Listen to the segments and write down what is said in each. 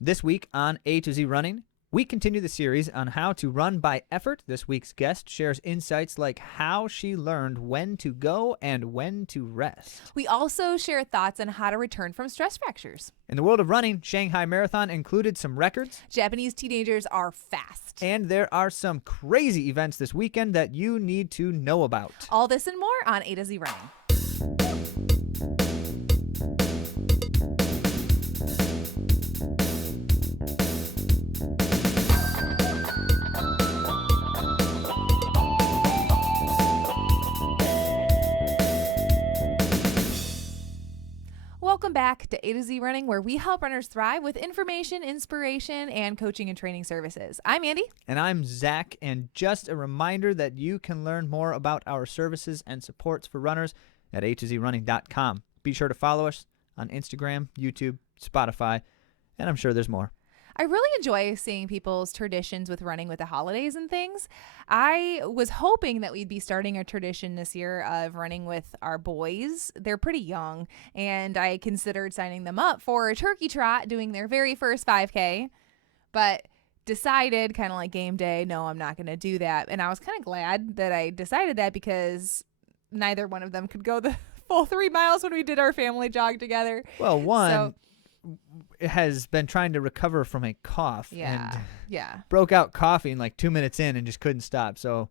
This week on A to Z Running, we continue the series on how to run by effort. This week's guest shares insights like how she learned when to go and when to rest. We also share thoughts on how to return from stress fractures. In the world of running, Shanghai Marathon included some records. Japanese teenagers are fast. And there are some crazy events this weekend that you need to know about. All this and more on A to Z Running. Welcome back to A to Z Running, where we help runners thrive with information, inspiration, and coaching and training services. I'm Andy. And I'm Zach, and just a reminder that you can learn more about our services and supports for runners at AtoZrunning.com. Be sure to follow us on Instagram, YouTube, Spotify, and I'm sure there's more. I really enjoy seeing people's traditions with running with the holidays and things. I was hoping that we'd be starting a tradition this year of running with our boys. They're pretty young, and I considered signing them up for a turkey trot, doing their very first 5K, but decided kind of like game day, no, I'm not going to do that. And I was kind of glad that I decided that because neither one of them could go the full 3 miles when we did our family jog together. Well, one has been trying to recover from a cough and broke out coughing like 2 minutes in and just couldn't stop. So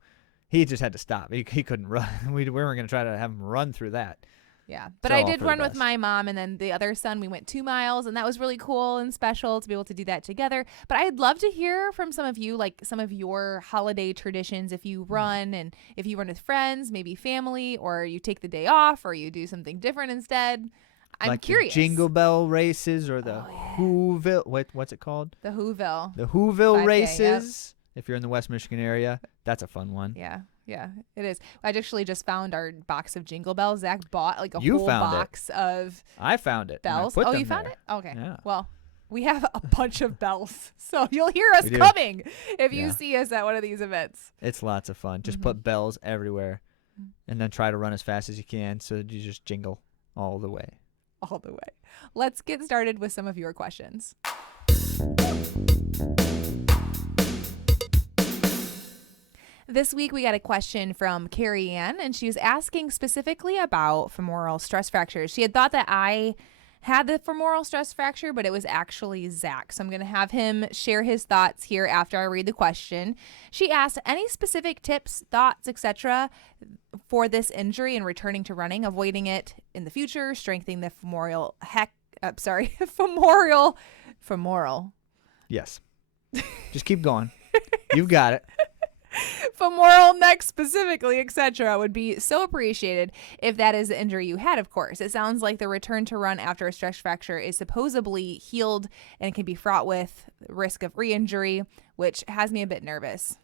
he just had to stop. He couldn't run. We weren't going to try to have him run through that. Yeah, but I did run with my mom, and then the other son, we went 2 miles, and that was really cool and special to be able to do that together. But I'd love to hear from some of you, like some of your holiday traditions, if you run, and if you run with friends, maybe family, or you take the day off, or you do something different instead. I'm curious. The Jingle Bell races or the Whoville. What's it called? The Whoville. The Whoville 5K, races. Yep. If you're in the West Michigan area, that's a fun one. Yeah, it is. I actually just found our box of Jingle Bells. Zach bought like a whole box of I found it. Bells. Oh, you found it? Okay. Yeah. Well, we have a bunch of bells, so you'll hear us coming if you see us at one of these events. It's lots of fun. Just put bells everywhere and then try to run as fast as you can so that you just jingle all the way. All the way. Let's get started with some of your questions. This week we got a question from Carrie Ann, and she was asking specifically about femoral stress fractures. She had thought that I had the femoral stress fracture, but it was actually Zach. So I'm going to have him share his thoughts here after I read the question. She asked, any specific tips, thoughts, etc. for this injury and returning to running, avoiding it in the future, strengthening the femoral femoral. Yes. Just keep going. You've got it. Femoral neck specifically, etc. would be so appreciated if that is the injury you had, of course. It sounds like the return to run after a stress fracture is supposedly healed and can be fraught with risk of re-injury, which has me a bit nervous.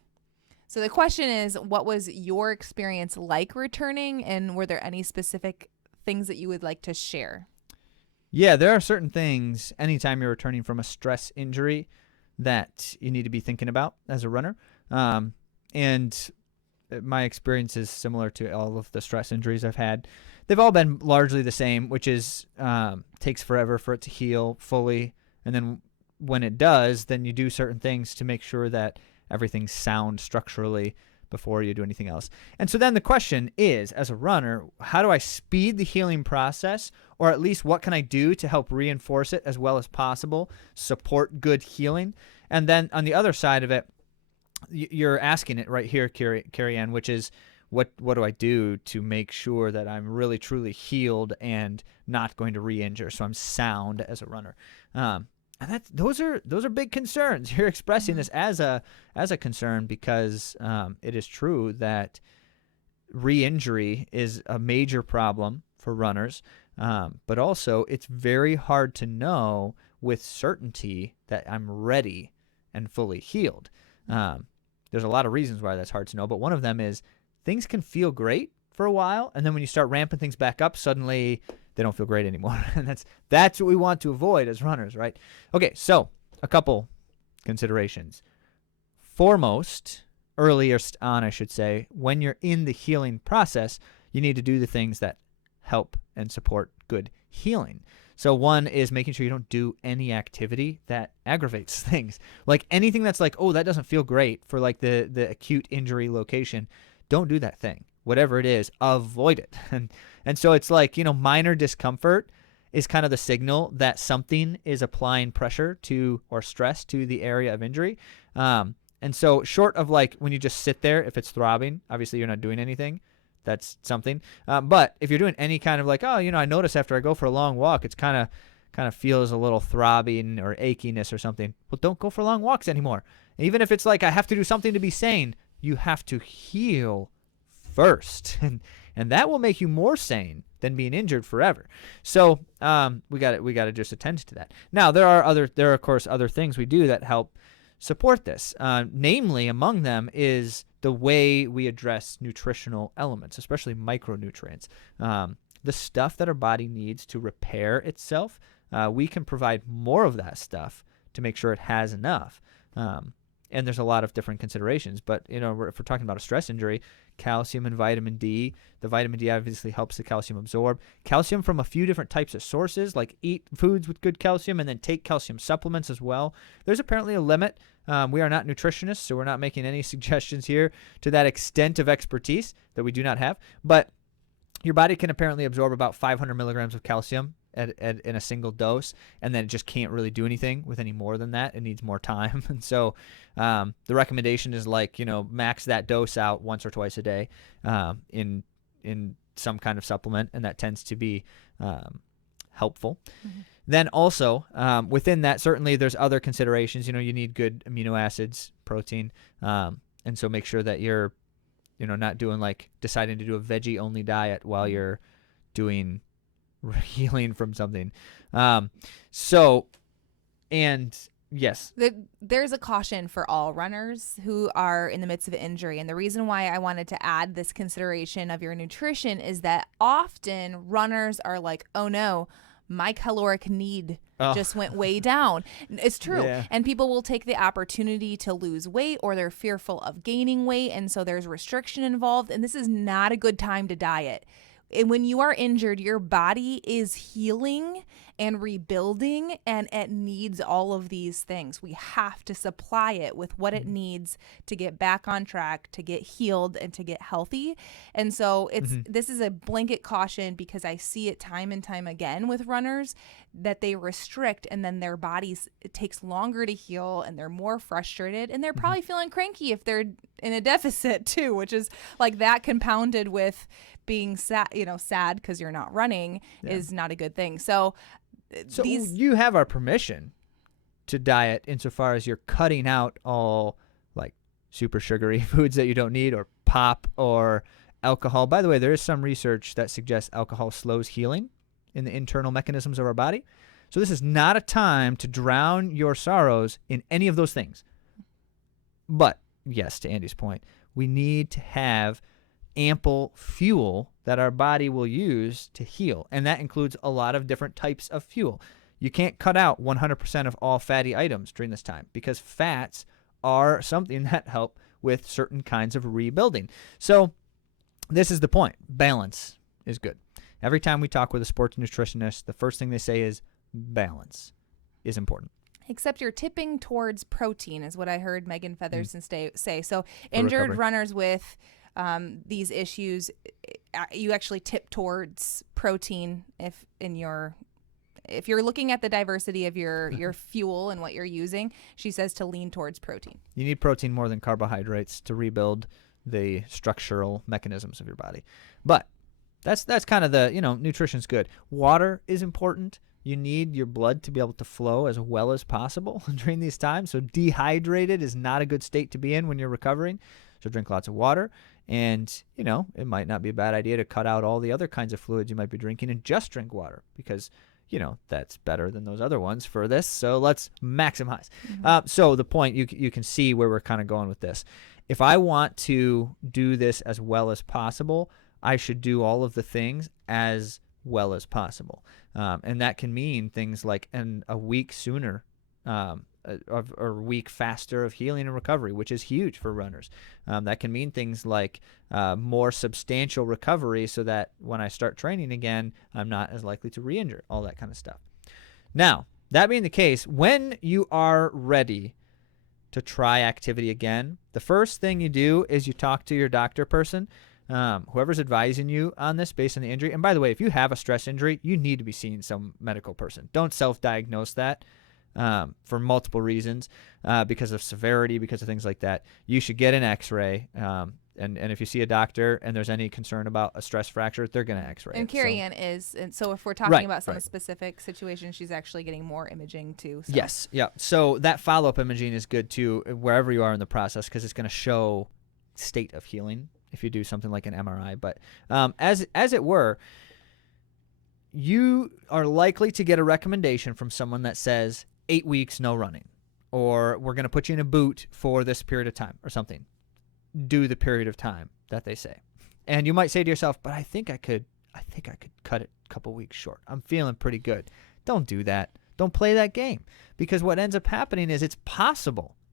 So the question is, what was your experience like returning, and were there any specific things that you would like to share? Yeah, there are certain things anytime you're returning from a stress injury that you need to be thinking about as a runner. And my experience is similar to all of the stress injuries I've had. They've all been largely the same, which is takes forever for it to heal fully. And then when it does, then you do certain things to make sure that everything's sound structurally before you do anything else. And so then the question is, as a runner, how do I speed the healing process, or at least what can I do to help reinforce it as well as possible, support good healing? And then on the other side of it, you're asking it right here, Carrie Ann, which is what do I do to make sure that I'm really truly healed and not going to re-injure, so I'm sound as a runner. And those are big concerns. You're expressing this as a concern because it is true that re-injury is a major problem for runners, but also it's very hard to know with certainty that I'm ready and fully healed. There's a lot of reasons why that's hard to know, but one of them is things can feel great for a while, and then when you start ramping things back up, suddenly they don't feel great anymore. And that's what we want to avoid as runners, right? Okay, so a couple considerations. Foremost, earlier on, I should say, when you're in the healing process, you need to do the things that help and support good healing. So one is making sure you don't do any activity that aggravates things. Like anything that's like, oh, that doesn't feel great for like the acute injury location. Don't do that thing. Whatever it is, avoid it. And so it's like, minor discomfort is kind of the signal that something is applying pressure to or stress to the area of injury. And so short of like when you just sit there, if it's throbbing, obviously you're not doing anything. That's something. But if you're doing any kind of like, oh, I notice after I go for a long walk, it's kind of feels a little throbbing or achiness or something. Well, don't go for long walks anymore. Even if it's like I have to do something to be sane, you have to heal first. And that will make you more sane than being injured forever. So we got to just attend to that. Now there are of course other things we do that help support this. Namely, among them is the way we address nutritional elements, especially micronutrients. The stuff that our body needs to repair itself, we can provide more of that stuff to make sure it has enough. And there's a lot of different considerations. But, if we're talking about a stress injury, calcium and vitamin D. The vitamin D obviously helps the calcium absorb. Calcium from a few different types of sources, like eat foods with good calcium and then take calcium supplements as well. There's apparently a limit. We are not nutritionists, so we're not making any suggestions here to that extent of expertise that we do not have. But your body can apparently absorb about 500 milligrams of calcium in a single dose, and then it just can't really do anything with any more than that. It needs more time. And so the recommendation is like, max that dose out once or twice a day in some kind of supplement, and that tends to be helpful. Mm-hmm. Then also within that, certainly there's other considerations. You need good amino acids, protein, and so make sure that you're not doing like deciding to do a veggie only diet while you're doing healing from something. Yes. There's a caution for all runners who are in the midst of injury. And the reason why I wanted to add this consideration of your nutrition is that often runners are like, oh no, my caloric need just went way down. It's true. Yeah. And people will take the opportunity to lose weight, or they're fearful of gaining weight. And so there's restriction involved. And this is not a good time to diet. And when you are injured, your body is healing and rebuilding, and it needs all of these things. We have to supply it with what it needs to get back on track, to get healed, and to get healthy. And so this is a blanket caution, because I see it time and time again with runners that they restrict, and then their bodies, it takes longer to heal, and they're more frustrated, and they're probably feeling cranky if they're in a deficit too, which is like that compounded with being sad because you're not running is not a good thing. So you have our permission to diet insofar as you're cutting out all like super sugary foods that you don't need, or pop or alcohol. By the way, there is some research that suggests alcohol slows healing in the internal mechanisms of our body. So this is not a time to drown your sorrows in any of those things. But yes, to Andy's point, we need to have ample fuel that our body will use to heal. And that includes a lot of different types of fuel. You can't cut out 100% of all fatty items during this time, because fats are something that help with certain kinds of rebuilding. So this is the point. Balance is good. Every time we talk with a sports nutritionist, the first thing they say is balance is important. Except you're tipping towards protein is what I heard Megan Featherston say. So injured runners with these issues, you actually tip towards protein if you're looking at the diversity of your fuel and what you're using. She says to lean towards protein. You need protein more than carbohydrates to rebuild the structural mechanisms of your body. But that's kind of the, nutrition's good. Water is important. You need your blood to be able to flow as well as possible during these times. So dehydrated is not a good state to be in when you're recovering. So drink lots of water. And, it might not be a bad idea to cut out all the other kinds of fluids you might be drinking and just drink water, because, that's better than those other ones for this. So let's maximize. So the point, you can see where we're kind of going with this. If I want to do this as well as possible, I should do all of the things as well as possible. And that can mean things like a week sooner a week faster of healing and recovery, which is huge for runners. That can mean things like more substantial recovery so that when I start training again, I'm not as likely to re-injure, all that kind of stuff. Now, that being the case, when you are ready to try activity again, the first thing you do is you talk to your doctor person, whoever's advising you on this based on the injury. And by the way, if you have a stress injury, you need to be seeing some medical person. Don't self-diagnose that for multiple reasons, because of severity, because of things like that. You should get an x-ray. And if you see a doctor and there's any concern about a stress fracture, they're going to x-ray And it. Carrie Ann is. And so if we're talking about some right. specific situations, she's actually getting more imaging too. So. Yes. Yeah. So that follow-up imaging is good too, wherever you are in the process, because it's going to show state of healing if you do something like an MRI. But as it were, you are likely to get a recommendation from someone that says 8 weeks, no running, or we're going to put you in a boot for this period of time or something. Do the period of time that they say. And you might say to yourself, but I think I could cut it a couple weeks short. I'm feeling pretty good. Don't do that. Don't play that game, because what ends up happening is it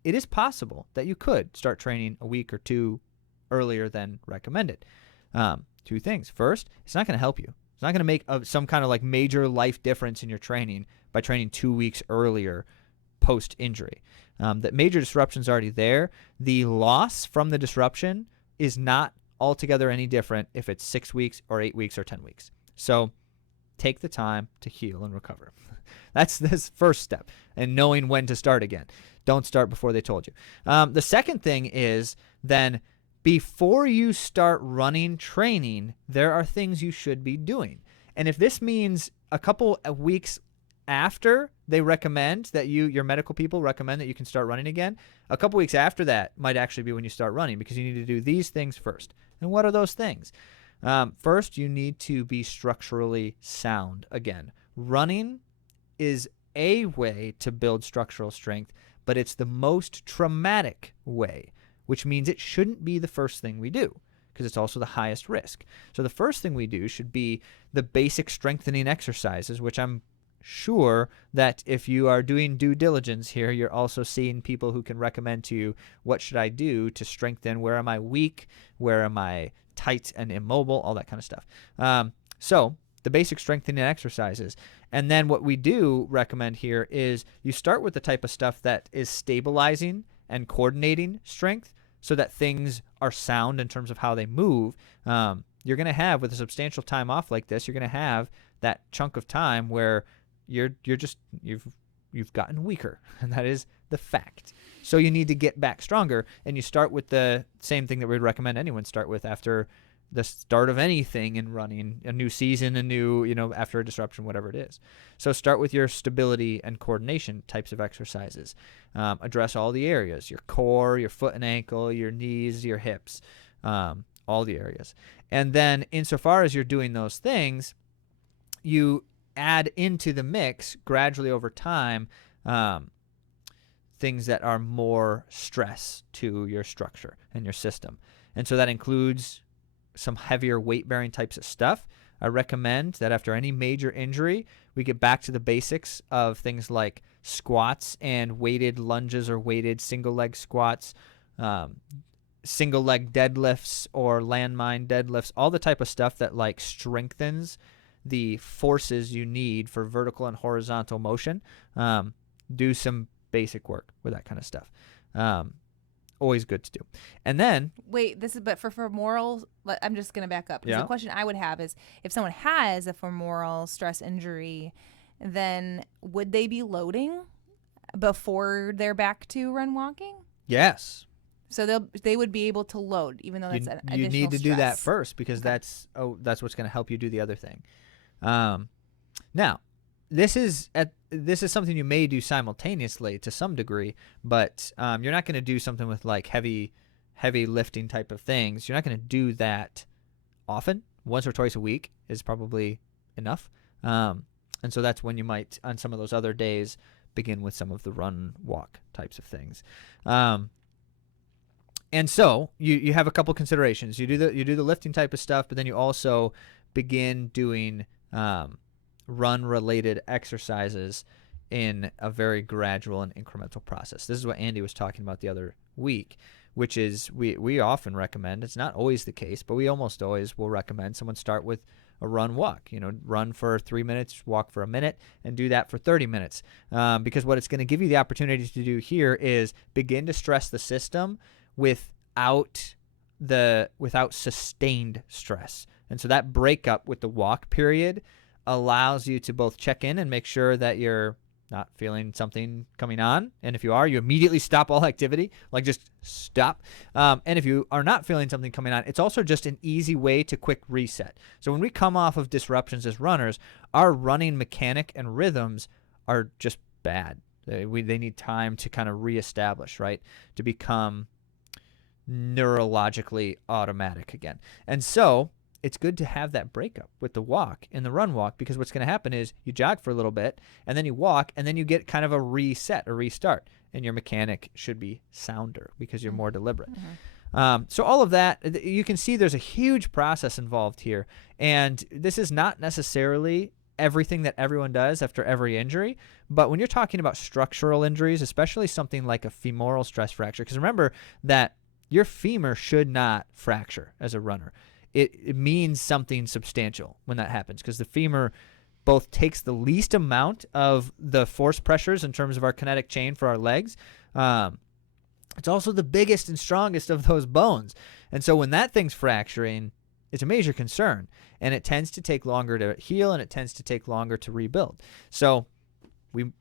is possible that you could start training a week or two earlier than recommended. Two things. First, it's not going to help you. It's not going to make some kind of like major life difference in your training by training 2 weeks earlier post-injury. That major disruption's already there. The loss from the disruption is not altogether any different if it's 6 weeks or 8 weeks or 10 weeks. So take the time to heal and recover. That's this first step, and knowing when to start again. Don't start before they told you. The second thing is then, before you start running training, there are things you should be doing. And if this means a couple of weeks after they recommend that your medical people recommend that you can start running again, a couple weeks after that might actually be when you start running, because you need to do these things first. And what are those things? First, you need to be structurally sound again. Running is a way to build structural strength, but it's the most traumatic way, which means it shouldn't be the first thing we do, because it's also the highest risk. So the first thing we do should be the basic strengthening exercises, which I'm sure that if you are doing due diligence here, you're also seeing people who can recommend to you, what should I do to strengthen? Where am I weak? Where am I tight and immobile? All that kind of stuff. So the basic strengthening exercises. And then what we do recommend here is you start with the type of stuff that is stabilizing and coordinating strength so that things are sound in terms of how they move. You're going to have, with a substantial time off like this, you're going to have that chunk of time where you've gotten weaker, and that is the fact. So you need to get back stronger, and you start with the same thing that we'd recommend anyone start with after the start of anything in running, a new season, after a disruption, whatever it is. So start with your stability and coordination types of exercises. Address all the areas, your core, your foot and ankle, your knees, your hips, all the areas. And then insofar as you're doing those things, you add into the mix gradually over time things that are more stress to your structure and your system. And so that includes some heavier weight-bearing types of stuff. I recommend that after any major injury, we get back to the basics of things like squats and weighted lunges or weighted single-leg squats, single-leg deadlifts or landmine deadlifts, all the type of stuff that like strengthens the forces you need for vertical and horizontal motion. Do some basic work with that kind of stuff. Always good to do. And then wait, but for femoral, I'm just going to back up. The question I would have is, if someone has a femoral stress injury, then would they be loading before they're back to run walking? Yes. So they would be able to load, even though that's an additional You need to stress. do that first, because that's what's going to help you do the other thing. Now, this is something you may do simultaneously to some degree, but you're not going to do something with like heavy lifting type of things. You're not going to do that often. Once or twice a week is probably enough. And so that's when you might, on some of those other days, begin with some of the run walk types of things. And so you have a couple considerations. You do the lifting type of stuff, but then you also begin doing run related exercises in a very gradual and incremental process. This is what Andy was talking about the other week, which is we often recommend, it's not always the case, but we almost always will recommend someone start with a run walk. Run for 3 minutes, walk for a minute, and do that for 30 minutes. Because what it's going to give you the opportunity to do here is begin to stress the system without sustained stress. And so that breakup with the walk period allows you to both check in and make sure that you're not feeling something coming on. And if you are, you immediately stop all activity, like just stop. And if you are not feeling something coming on, it's also just an easy way to quick reset. So when we come off of disruptions as runners, our running mechanic and rhythms are just bad. They need time to kind of reestablish, right? To become neurologically automatic again. And so it's good to have that breakup with the walk and the run walk, because what's going to happen is you jog for a little bit and then you walk and then you get kind of a reset, a restart, and your mechanic should be sounder because you're more deliberate. So all of that, you can see there's a huge process involved here, and this is not necessarily everything that everyone does after every injury, but when you're talking about structural injuries, especially something like a femoral stress fracture, because remember that your femur should not fracture as a runner. It means something substantial when that happens, because the femur both takes the least amount of the force pressures in terms of our kinetic chain for our legs. It's also the biggest and strongest of those bones. And so when that thing's fracturing, it's a major concern, and it tends to take longer to heal, and it tends to take longer to rebuild. So we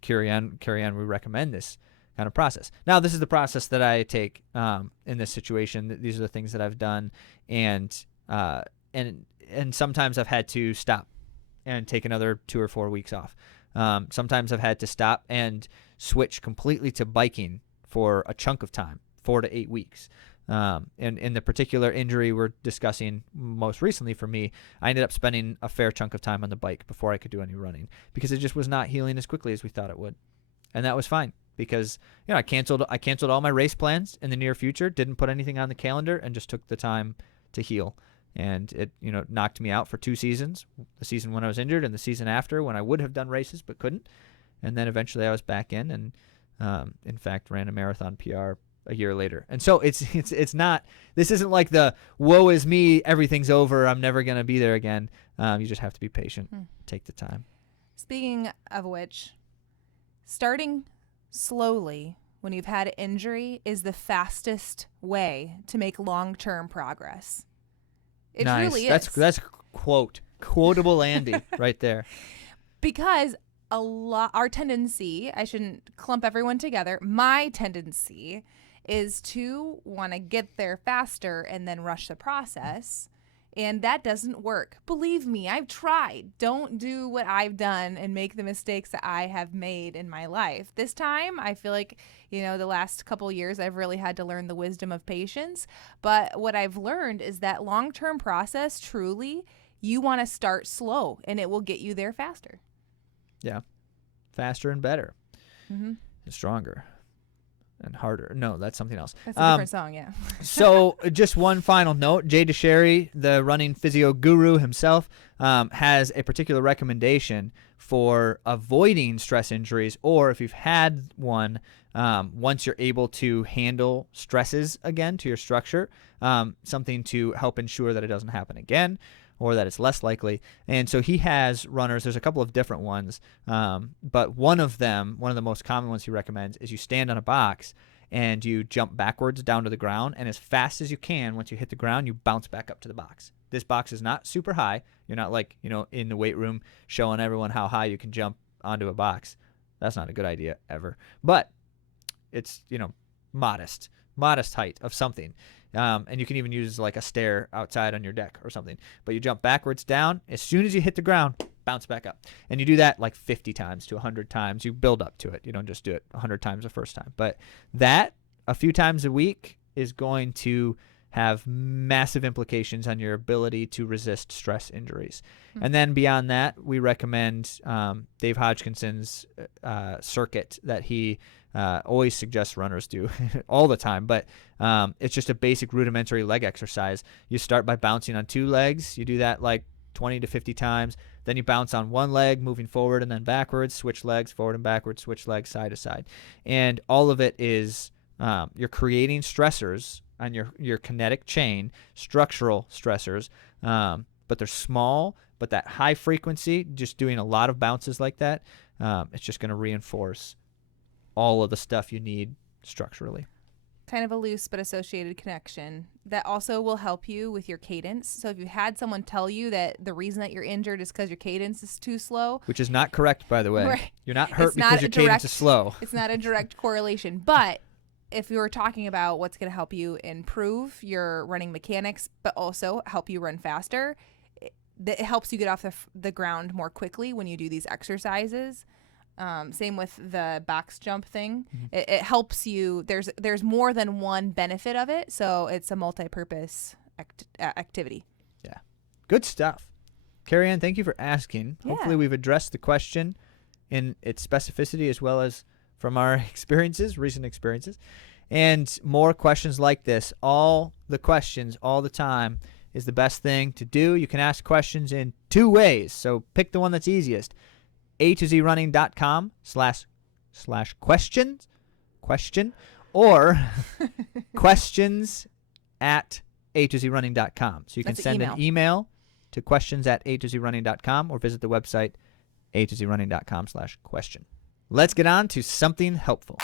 carry on, we recommend this kind of process. Now, this is the process that I take in this situation. These are the things that I've done, and sometimes I've had to stop and take another 2 or 4 weeks off. Sometimes I've had to stop and switch completely to biking for a chunk of time, 4 to 8 weeks. And in the particular injury we're discussing most recently for me, I ended up spending a fair chunk of time on the bike before I could do any running, because it just was not healing as quickly as we thought it would. And that was fine, because I canceled all my race plans in the near future, didn't put anything on the calendar, and just took the time to heal. And it knocked me out for 2 seasons, the season when I was injured and the season after when I would have done races but couldn't. And then eventually I was back in, and in fact ran a marathon PR a year later. And so it's not, this isn't like the woe is me, everything's over, I'm never going to be there again. You just have to be patient, take the time. Speaking of which, starting slowly when you've had an injury is the fastest way to make long-term progress. It nice. Really is. That's quotable Andy right there. Because our tendency, I shouldn't clump everyone together, my tendency is to want to get there faster and then rush the process. And that doesn't work. Believe me, I've tried. Don't do what I've done and make the mistakes that I have made in my life. This time, I feel like, the last couple of years, I've really had to learn the wisdom of patience. But what I've learned is that long-term process, truly, you want to start slow, and it will get you there faster. Yeah. Faster and better. Mm-hmm. And stronger. And harder. No, that's something else. That's a different song, yeah. So just one final note. Jay DeSherry, the running physio guru himself, has a particular recommendation for avoiding stress injuries, or if you've had one, once you're able to handle stresses again to your structure, something to help ensure that it doesn't happen again, or that it's less likely. And so he has runners, there's a couple of different ones, but one of the most common ones he recommends is you stand on a box and you jump backwards down to the ground, and as fast as you can, once you hit the ground, you bounce back up to the box. This box is not super high. You're not like, in the weight room showing everyone how high you can jump onto a box. That's not a good idea ever. But it's, modest height of something. And you can even use like a stair outside on your deck or something. But you jump backwards down. As soon as you hit the ground, bounce back up. And you do that like 50 times to 100 times. You build up to it. You don't just do it 100 times the first time. But that, a few times a week, is going to have massive implications on your ability to resist stress injuries. Mm-hmm. And then beyond that, we recommend Dave Hodgkinson's circuit that he always suggests runners do all the time, but it's just a basic rudimentary leg exercise. You start by bouncing on 2 legs. You do that like 20 to 50 times. Then you bounce on one leg, moving forward and then backwards, switch legs, forward and backwards, switch legs, side to side. And all of it is you're creating stressors on your kinetic chain, structural stressors, but they're small, but that high frequency, just doing a lot of bounces like that, it's just going to reinforce all of the stuff you need structurally. Kind of a loose but associated connection that also will help you with your cadence. So if you had someone tell you that the reason that you're injured is because your cadence is too slow, which is not correct, by the way. Right. You're not hurt because your cadence is slow. It's not a direct correlation. But if you were talking about what's going to help you improve your running mechanics, but also help you run faster, it helps you get off the ground more quickly when you do these exercises. Same with the box jump thing. Mm-hmm. It helps you. There's more than one benefit of it, so it's a multi-purpose activity. Yeah, good stuff. Carrie Ann, thank you for asking. Yeah. Hopefully we've addressed the question in its specificity as well as from our experiences, recent experiences. And more questions like this. All the questions all the time is the best thing to do. You can ask questions in 2 ways, so pick the one that's easiest. AtoZrunning.com/question or questions@AtoZrunning.com. So you can send an email to questions@AtoZrunning.com or visit the website AtoZrunning.com/question. Let's get on to something helpful.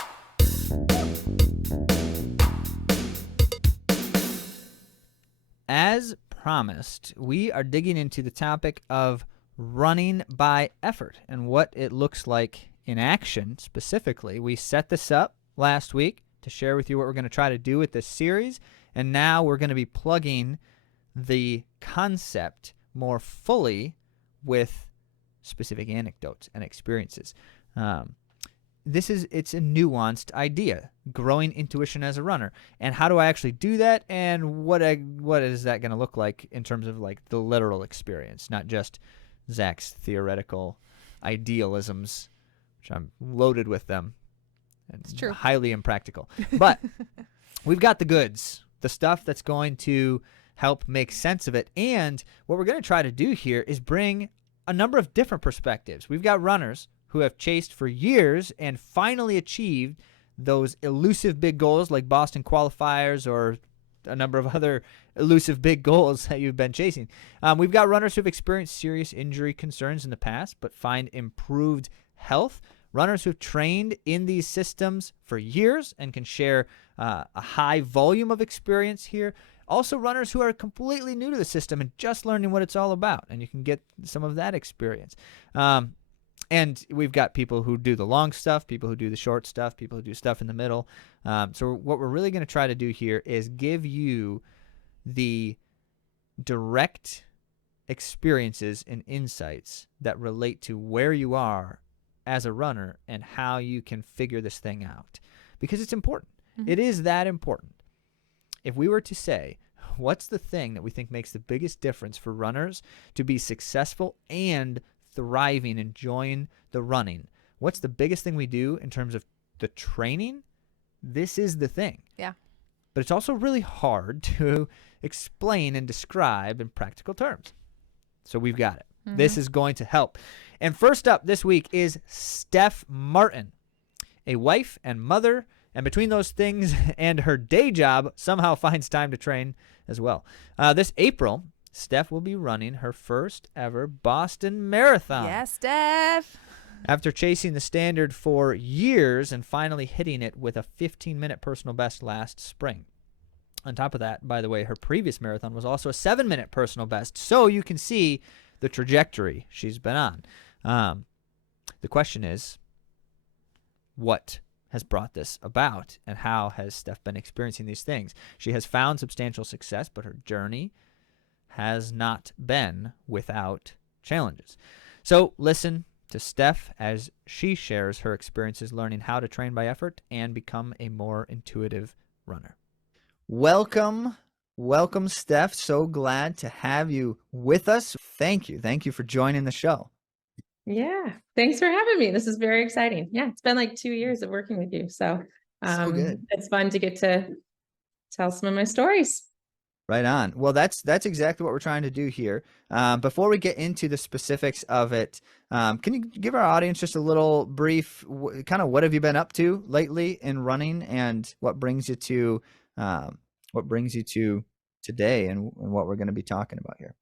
As promised, we are digging into the topic of running by effort and what it looks like in action specifically. We set this up last week to share with you what we're going to try to do with this series, and now we're going to be plugging the concept more fully with specific anecdotes and experiences. It's a nuanced idea, growing intuition as a runner. And how do I actually do that? And what is that going to look like in terms of like the literal experience, not just Zach's theoretical idealisms, which I'm loaded with them. It's true. Highly impractical. But we've got the goods, the stuff that's going to help make sense of it. And what we're going to try to do here is bring a number of different perspectives. We've got runners who have chased for years and finally achieved those elusive big goals like Boston qualifiers or a number of other elusive big goals that you've been chasing. We've got runners who've experienced serious injury concerns in the past but find improved health. Runners who've trained in these systems for years and can share a high volume of experience here. Also runners who are completely new to the system and just learning what it's all about, and you can get some of that experience. And we've got people who do the long stuff, people who do the short stuff, people who do stuff in the middle. So what we're really going to try to do here is give you the direct experiences and insights that relate to where you are as a runner and how you can figure this thing out. Because it's important. Mm-hmm. It is that important. If we were to say, what's the thing that we think makes the biggest difference for runners to be successful and thriving, enjoying the running? What's the biggest thing we do in terms of the training? This is the thing. Yeah. But it's also really hard to explain and describe in practical terms. So we've got it. Mm-hmm. This is going to help. And first up this week is Steph Martin, a wife and mother, and between those things and her day job, somehow finds time to train as well. This April, Steph will be running her first ever Boston Marathon. Yes, Steph. After chasing the standard for years and finally hitting it with a 15-minute personal best last spring. On top of that, by the way, her previous marathon was also a 7-minute personal best. So you can see the trajectory she's been on. The question is, what has brought this about, and how has Steph been experiencing these things? She has found substantial success, but her journey has not been without challenges. So listen to Steph as she shares her experiences learning how to train by effort and become a more intuitive runner. Welcome, Steph. So glad to have you with us. Thank you for joining the show. Yeah, thanks for having me. This is very exciting. Yeah, it's been like 2 years of working with you. So good. It's fun to get to tell some of my stories. Right on. Well, that's exactly what we're trying to do here. Before we get into the specifics of it, can you give our audience just a little brief, kind of what have you been up to lately in running, and what brings you to today, and what we're going to be talking about here?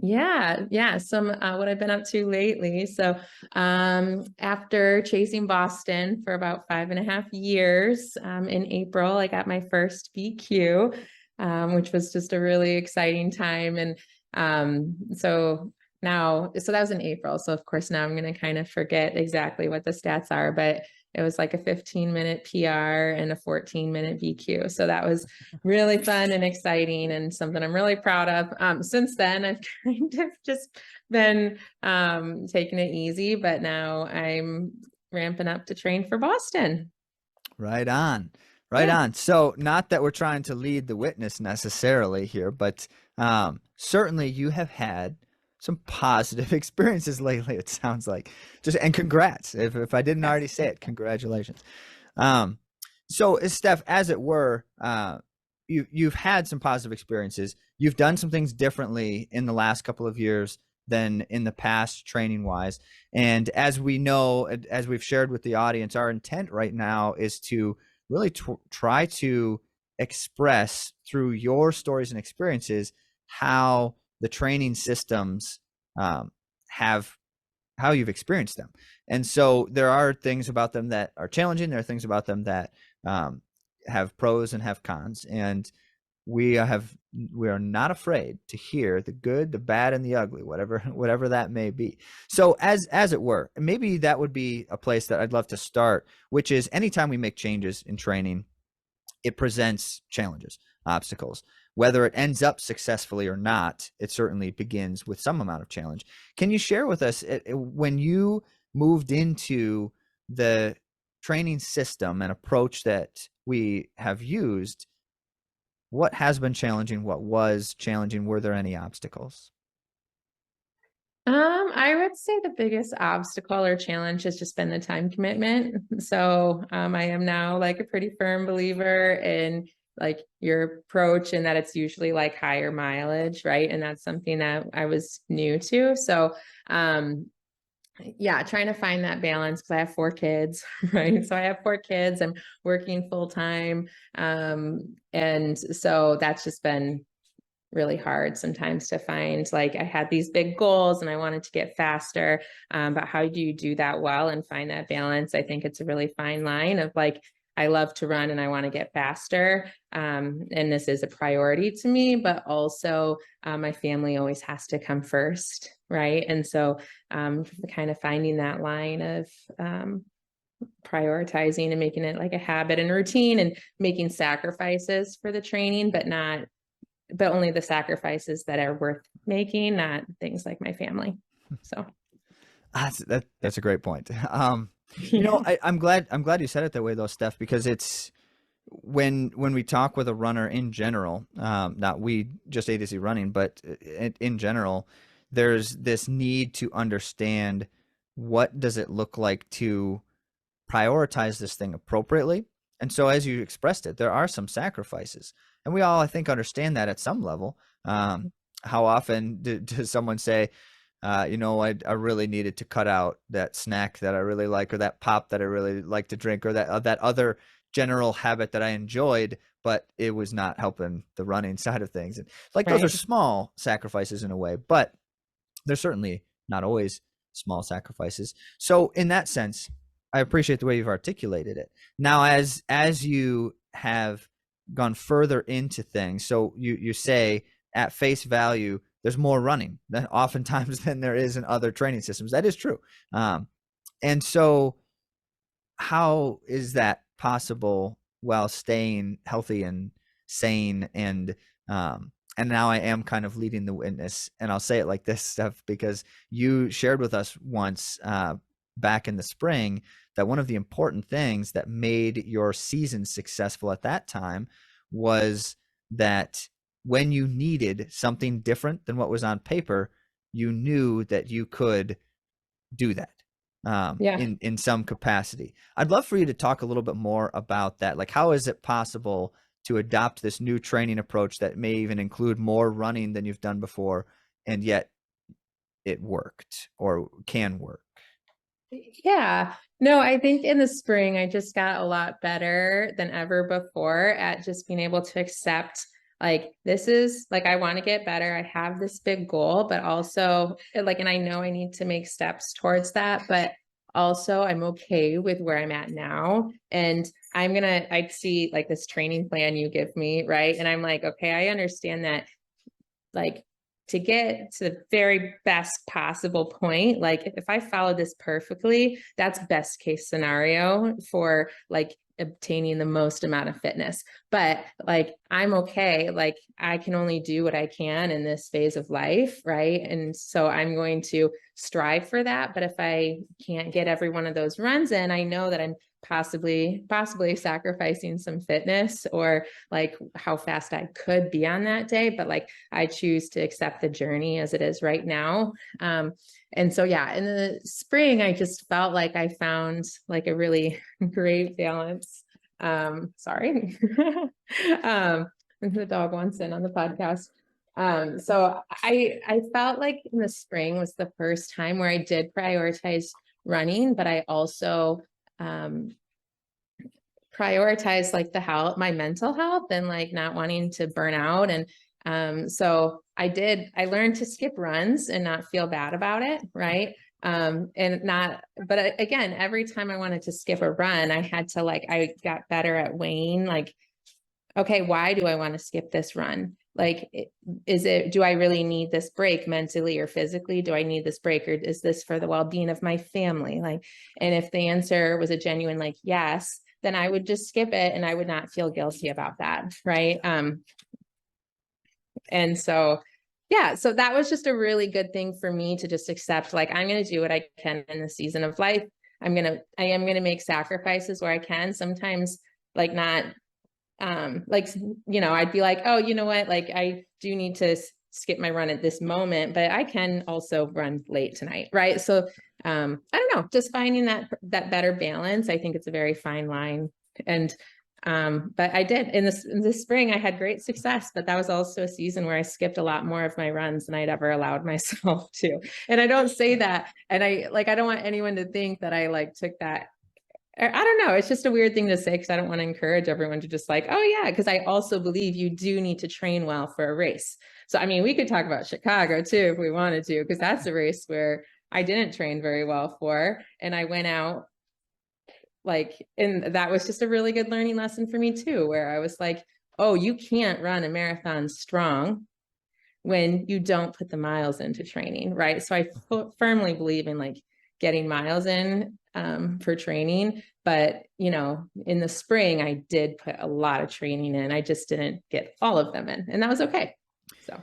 Yeah. Some what I've been up to lately. So after chasing Boston for about 5.5 years, in April, I got my first BQ, which was just a really exciting time. And so that was in April. So of course now I'm gonna kind of forget exactly what the stats are, but it was like a 15-minute PR and a 14-minute BQ. So that was really fun and exciting and something I'm really proud of. Since then, I've kind of just been taking it easy, but now I'm ramping up to train for Boston. Right on. Right Yeah. on. So, not that we're trying to lead the witness necessarily here, but certainly you have had some positive experiences lately, it sounds like. And congrats. If I didn't already say it, congratulations. Um, so, Steph, as it were, you've had some positive experiences. You've done some things differently in the last couple of years than in the past, training wise. And as we know, as we've shared with the audience, our intent right now is to really try to express through your stories and experiences how the training systems have how you've experienced them. And so there are things about them that are challenging. There are things about them that um, have pros and have cons. And we are not afraid to hear the good, the bad, and the ugly, whatever that may be. So as it were, maybe that would be a place that I'd love to start, which is anytime we make changes in training, it presents challenges, obstacles. Whether it ends up successfully or not, it certainly begins with some amount of challenge. Can you share with us when you moved into the training system and approach that we have used, what has been challenging? What was challenging? Were there any obstacles? I would say the biggest obstacle or challenge has just been the time commitment. So, I am now like a pretty firm believer in like your approach and that it's usually like higher mileage, right? And that's something that I was new to. So, yeah, trying to find that balance because I have 4 kids, right? So I have 4 kids. I'm working full time. And so that's just been really hard sometimes to find. Like I had these big goals and I wanted to get faster, but how do you do that well and find that balance? I think it's a really fine line of like, I love to run and I want to get faster, and this is a priority to me, but also my family always has to come first, right? And so kind of finding that line of prioritizing and making it like a habit and routine and making sacrifices for the training, but only the sacrifices that are worth making, not things like my family. So That's a great point. yeah. I'm glad you said it that way though, Steph, because it's when we talk with a runner in general, not we just AtoZ running, but in general, there's this need to understand what does it look like to prioritize this thing appropriately. And so, as you expressed it, there are some sacrifices, and we all, I think, understand that at some level. How often does someone say, I really needed to cut out that snack that I really like, or that pop that I really like to drink, or that other general habit that I enjoyed, but it was not helping the running side of things. And like those are Right. small sacrifices in a way, but they're certainly not always small sacrifices. So in that sense, I appreciate the way you've articulated it. Now, as you have gone further into things, so you say at face value, there's more running than oftentimes than there is in other training systems. That is true. And so how is that possible while staying healthy and sane? And now I am kind of leading the witness, and I'll say it like this, Steph, because you shared with us once back in the spring that one of the important things that made your season successful at that time was that when you needed something different than what was on paper, you knew that you could do that Yeah. in some capacity. I'd love for you to talk a little bit more about that. Like, how is it possible to adopt this new training approach that may even include more running than you've done before, and yet it worked or can work? Yeah. No, I think in the spring, I just got a lot better than ever before at just being able to accept, like, this is like, I want to get better. I have this big goal, but also like, and I know I need to make steps towards that, but also I'm okay with where I'm at now. And I see like this training plan you give me, right? And I'm like, okay, I understand that, like, to get to the very best possible point, like if I follow this perfectly, that's best case scenario for like obtaining the most amount of fitness. But like, I'm okay. Like, I can only do what I can in this phase of life, right? And so I'm going to strive for that. But if I can't get every one of those runs in, I know that I'm possibly sacrificing some fitness or like how fast I could be on that day. But like, I choose to accept the journey as it is right now. And so, yeah, in the spring, I just felt like I found like a really great balance. Sorry. The dog wants in on the podcast. So I felt like in the spring was the first time where I did prioritize running, but I also prioritize like my mental health and like not wanting to burn out. And so I learned to skip runs and not feel bad about it. Right. But again, every time I wanted to skip a run, I got better at weighing, like, okay, why do I want to skip this run? Like, do I really need this break mentally or physically? Do I need this break, or is this for the well-being of my family? Like, and if the answer was a genuine, like, yes, then I would just skip it and I would not feel guilty about that. Right. And so, yeah, so that was just a really good thing for me to just accept, like, I'm going to do what I can in the season of life. I am going to make sacrifices where I can, sometimes like not, like, I'd be like, oh, you know what? Like, I do need to skip my run at this moment, but I can also run late tonight. Right. So, I don't know, just finding that better balance. I think it's a very fine line. And, but I did in this spring, I had great success, but that was also a season where I skipped a lot more of my runs than I'd ever allowed myself to. And I don't say that. And I don't want anyone to think that I like took that. I don't know. It's just a weird thing to say because I don't want to encourage everyone to just like, oh yeah, because I also believe you do need to train well for a race. So, I mean, we could talk about Chicago too, if we wanted to, because that's a race where I didn't train very well for, and I went out and that was just a really good learning lesson for me too, where I was like, oh, you can't run a marathon strong when you don't put the miles into training. Right. So I firmly believe in like getting miles in for training. But, in the spring, I did put a lot of training in. I just didn't get all of them in, and that was okay. So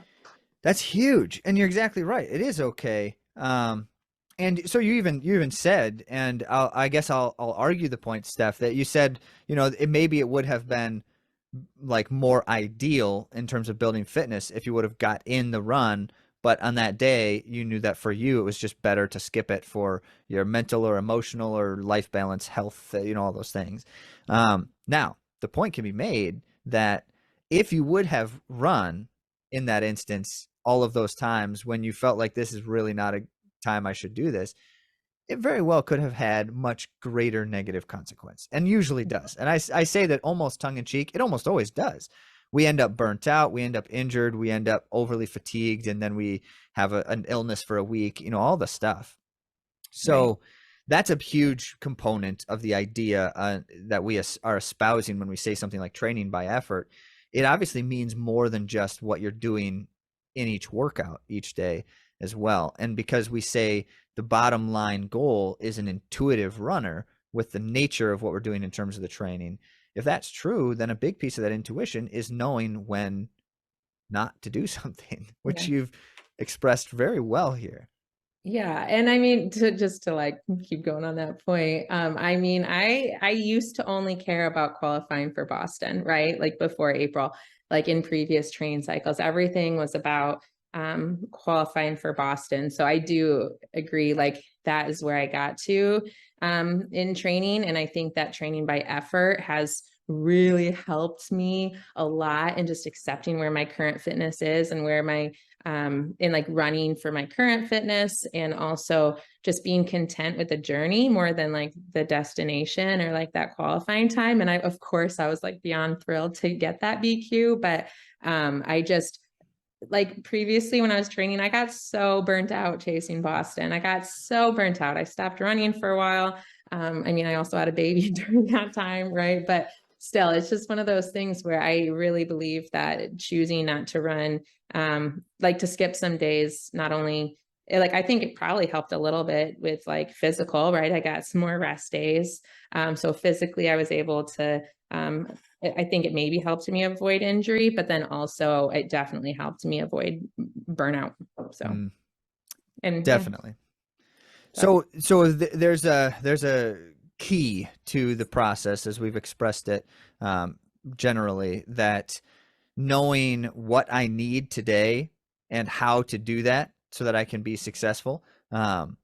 That's huge. And you're exactly right. It is okay. And so you even said, and I guess I'll argue the point, Steph, that you said, maybe it would have been like more ideal in terms of building fitness if you would have got in the run, but on that day you knew that for you it was just better to skip it for your mental or emotional or life balance, health, all those things. Now the point can be made that if you would have run in that instance all of those times when you felt like this is really not a time I should do this, it very well could have had much greater negative consequence, and usually does. And I say that almost tongue in cheek. It almost always does. We end up burnt out. We end up injured. We end up overly fatigued. And then we have an illness for a week, all the stuff. So right. That's a huge component of the idea that we are espousing when we say something like training by effort. It obviously means more than just what you're doing in each workout each day as well. And because we say the bottom line goal is an intuitive runner with the nature of what we're doing in terms of the training, if that's true, then a big piece of that intuition is knowing when not to do something, which Yeah. you've expressed very well here. Yeah. And I mean, to like keep going on that point, I mean, I used to only care about qualifying for Boston, right? Like before April, like in previous training cycles, everything was about qualifying for Boston. So I do agree, like that is where I got to in training. And I think that training by effort has really helped me a lot in just accepting where my current fitness is and where my in like running for my current fitness, and also just being content with the journey more than like the destination or like that qualifying time. And of course I was like beyond thrilled to get that BQ, but I just, like previously when I was training, I got so burnt out chasing Boston. I got so burnt out. I stopped running for a while. I mean, I also had a baby during that time, right? But still, it's just one of those things where I really believe that choosing not to run, like to skip some days, not only like, I think it probably helped a little bit with like physical, right? I got some more rest days. So physically I was able to, I think it maybe helped me avoid injury, but then also it definitely helped me avoid burnout. So, and yeah, Definitely. So there's a key to the process as we've expressed it, generally, that knowing what I need today and how to do that so that I can be successful. And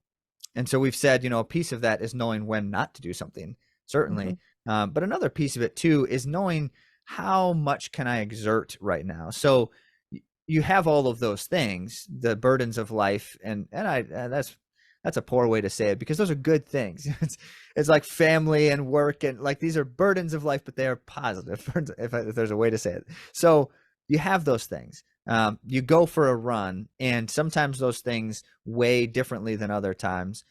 so we've said, a piece of that is knowing when not to do something, certainly. But another piece of it too is knowing how much can I exert right now. So you have all of those things, the burdens of life, and that's a poor way to say it, because those are good things. It's like family and work, and like these are burdens of life, but they are positive, if there's a way to say it. So you have those things. You go for a run, and sometimes those things weigh differently than other times,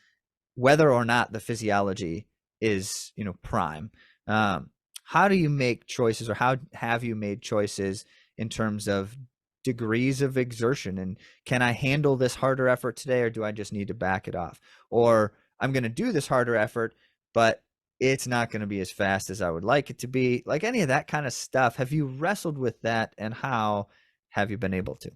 whether or not the physiology is, prime. How do you make choices, or how have you made choices in terms of degrees of exertion? And can I handle this harder effort today, or do I just need to back it off? Or I'm going to do this harder effort, but it's not going to be as fast as I would like it to be. Like any of that kind of stuff. Have you wrestled with that, and how have you been able to?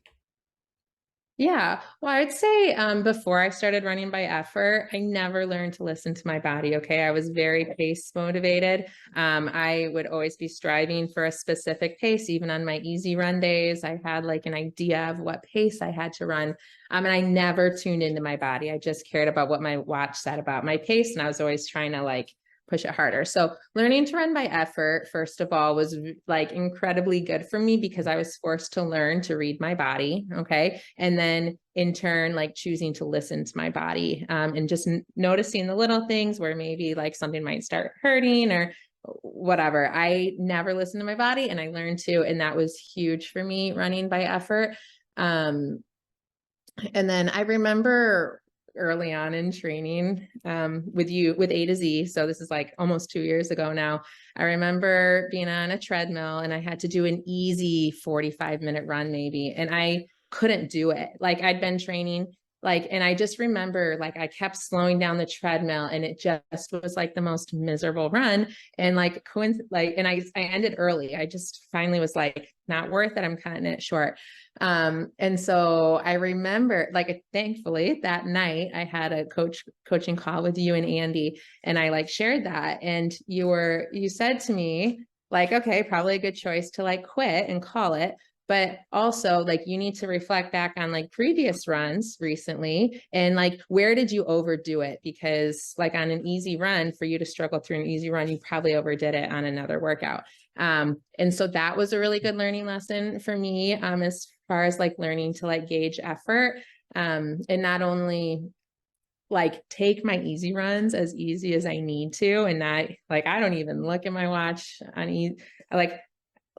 Yeah. Well, I'd say before I started running by effort, I never learned to listen to my body. Okay. I was very pace motivated. I would always be striving for a specific pace. Even on my easy run days, I had like an idea of what pace I had to run. And I never tuned into my body. I just cared about what my watch said about my pace. And I was always trying to like push it harder. So learning to run by effort, first of all, was like incredibly good for me because I was forced to learn to read my body. Okay. And then in turn, like choosing to listen to my body, and just noticing the little things where maybe like something might start hurting or whatever. I never listened to my body, and I learned to, and that was huge for me running by effort. Um, and then I remember early on in training with you with A to Z. So this is like almost 2 years ago now. I remember being on a treadmill and I had to do an easy 45-minute run maybe. And I couldn't do it. Like I'd been training like, and I just remember like I kept slowing down the treadmill and it just was like the most miserable run. And like, and I ended early. I just finally was like, not worth it. I'm cutting it short. And so I remember like, thankfully that night I had a coaching call with you and Andy, and I like shared that. And you said to me like, okay, probably a good choice to like quit and call it. But also like, you need to reflect back on like previous runs recently. And like, where did you overdo it? Because like on an easy run, for you to struggle through an easy run, you probably overdid it on another workout. And so that was a really good learning lesson for me, as far as like learning to like gauge effort, and not only like take my easy runs as easy as I need to, and not like, I don't even look at my watch on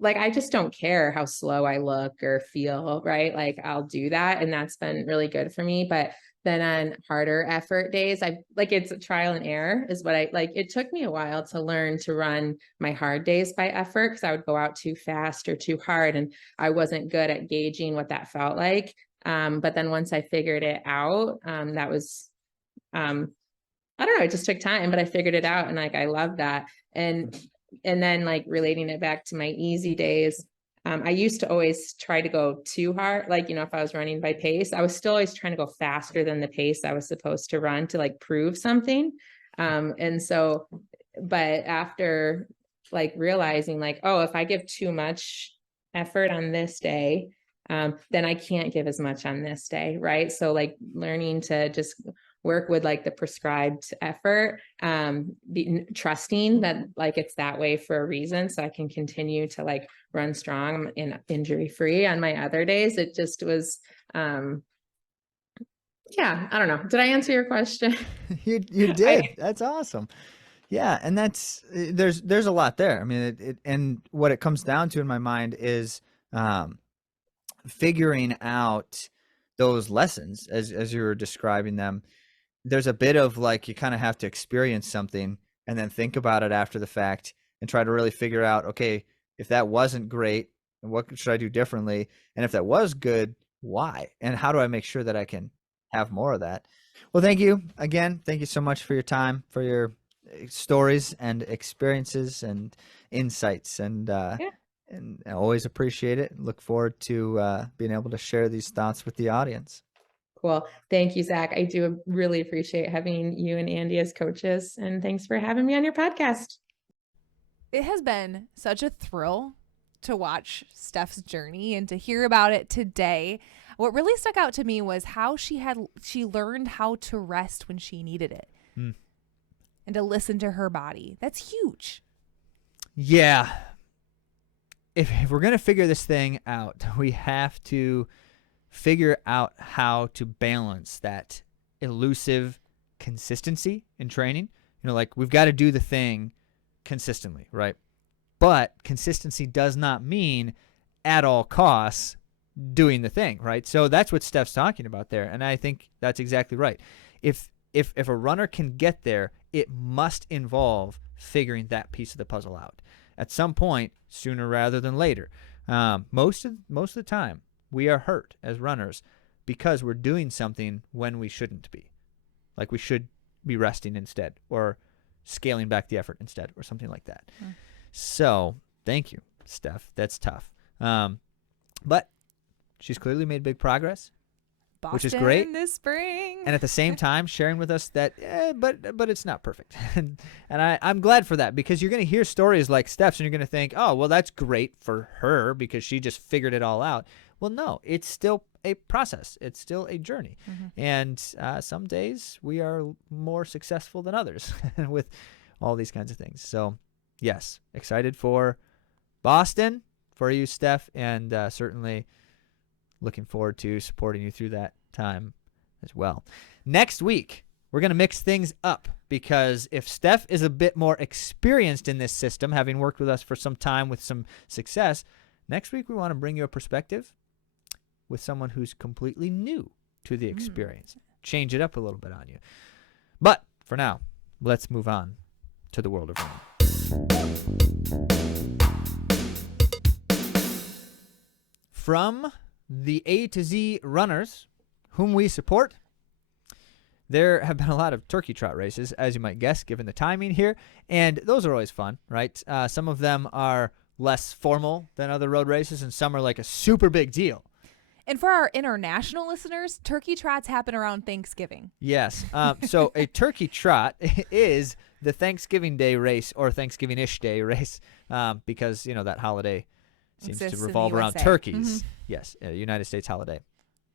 like I just don't care how slow I look or feel, right? Like I'll do that. And that's been really good for me. But then on harder effort days, I like, it's a trial and error is what I like. It took me a while to learn to run my hard days by effort, because I would go out too fast or too hard. And I wasn't good at gauging what that felt like. But then once I figured it out, that was, I don't know, it just took time, but I figured it out. And like, I love that. And then like relating it back to my easy days, I used to always try to go too hard. Like, if I was running by pace, I was still always trying to go faster than the pace I was supposed to run to like prove something. And so, but after like realizing like, oh, if I give too much effort on this day, then I can't give as much on this day. Right. So like learning to just work with like the prescribed effort, trusting that like it's that way for a reason. So I can continue to like run strong and injury free on my other days. It just was, yeah, I don't know. Did I answer your question? You did. That's awesome. Yeah, and there's a lot there. I mean, and what it comes down to in my mind is figuring out those lessons as you were describing them. There's a bit of like you kind of have to experience something and then think about it after the fact and try to really figure out, okay, if that wasn't great, what should I do differently? And if that was good, why? And how do I make sure that I can have more of that? Well, thank you again. Thank you so much for your time, for your stories and experiences and insights, and I always appreciate it. Look forward to being able to share these thoughts with the audience. Cool. Thank you, Zach. I do really appreciate having you and Andy as coaches, and thanks for having me on your podcast. It has been such a thrill to watch Steph's journey and to hear about it today. What really stuck out to me was how she learned how to rest when she needed it. And to listen to her body. That's huge. Yeah. If we're going to figure this thing out, we have to figure out how to balance that elusive consistency in training. You know, like we've got to do the thing consistently, right? But consistency does not mean at all costs doing the thing, right? So that's what Steph's talking about there. And I think that's exactly right. If a runner can get there, it must involve figuring that piece of the puzzle out at some point, sooner rather than later. Most of the time, we are hurt as runners because we're doing something when we shouldn't be. Like we should be resting instead, or scaling back the effort instead, or something like that. So thank you, Steph. That's tough. But she's clearly made big progress. Boston which is great this spring. And at the same time sharing with us that but it's not perfect. and I'm glad for that, because you're going to hear stories like Steph's and you're going to think, oh, well, that's great for her because she just figured it all out. Well, no, it's still a process. It's still a journey. And some days we are more successful than others with all these kinds of things. So yes, excited for Boston for you, Steph, and certainly looking forward to supporting you through that time as well. Next week, we're going to mix things up, because if Steph is a bit more experienced in this system, having worked with us for some time with some success, next week we want to bring you a perspective with someone who's completely new to the experience. Change it up a little bit on you. But for now, let's move on to the world of running. From the A to Z runners whom we support, there have been a lot of turkey trot races, as you might guess, given the timing here, and those are always fun, right? Some of them are less formal than other road races, and some are like a super big deal. And for our international listeners, turkey trots happen around Thanksgiving. Yes. So a turkey trot is the Thanksgiving Day race, or Thanksgiving-ish Day race, because, you know, that holiday seems to revolve around turkeys. Yes, a United States holiday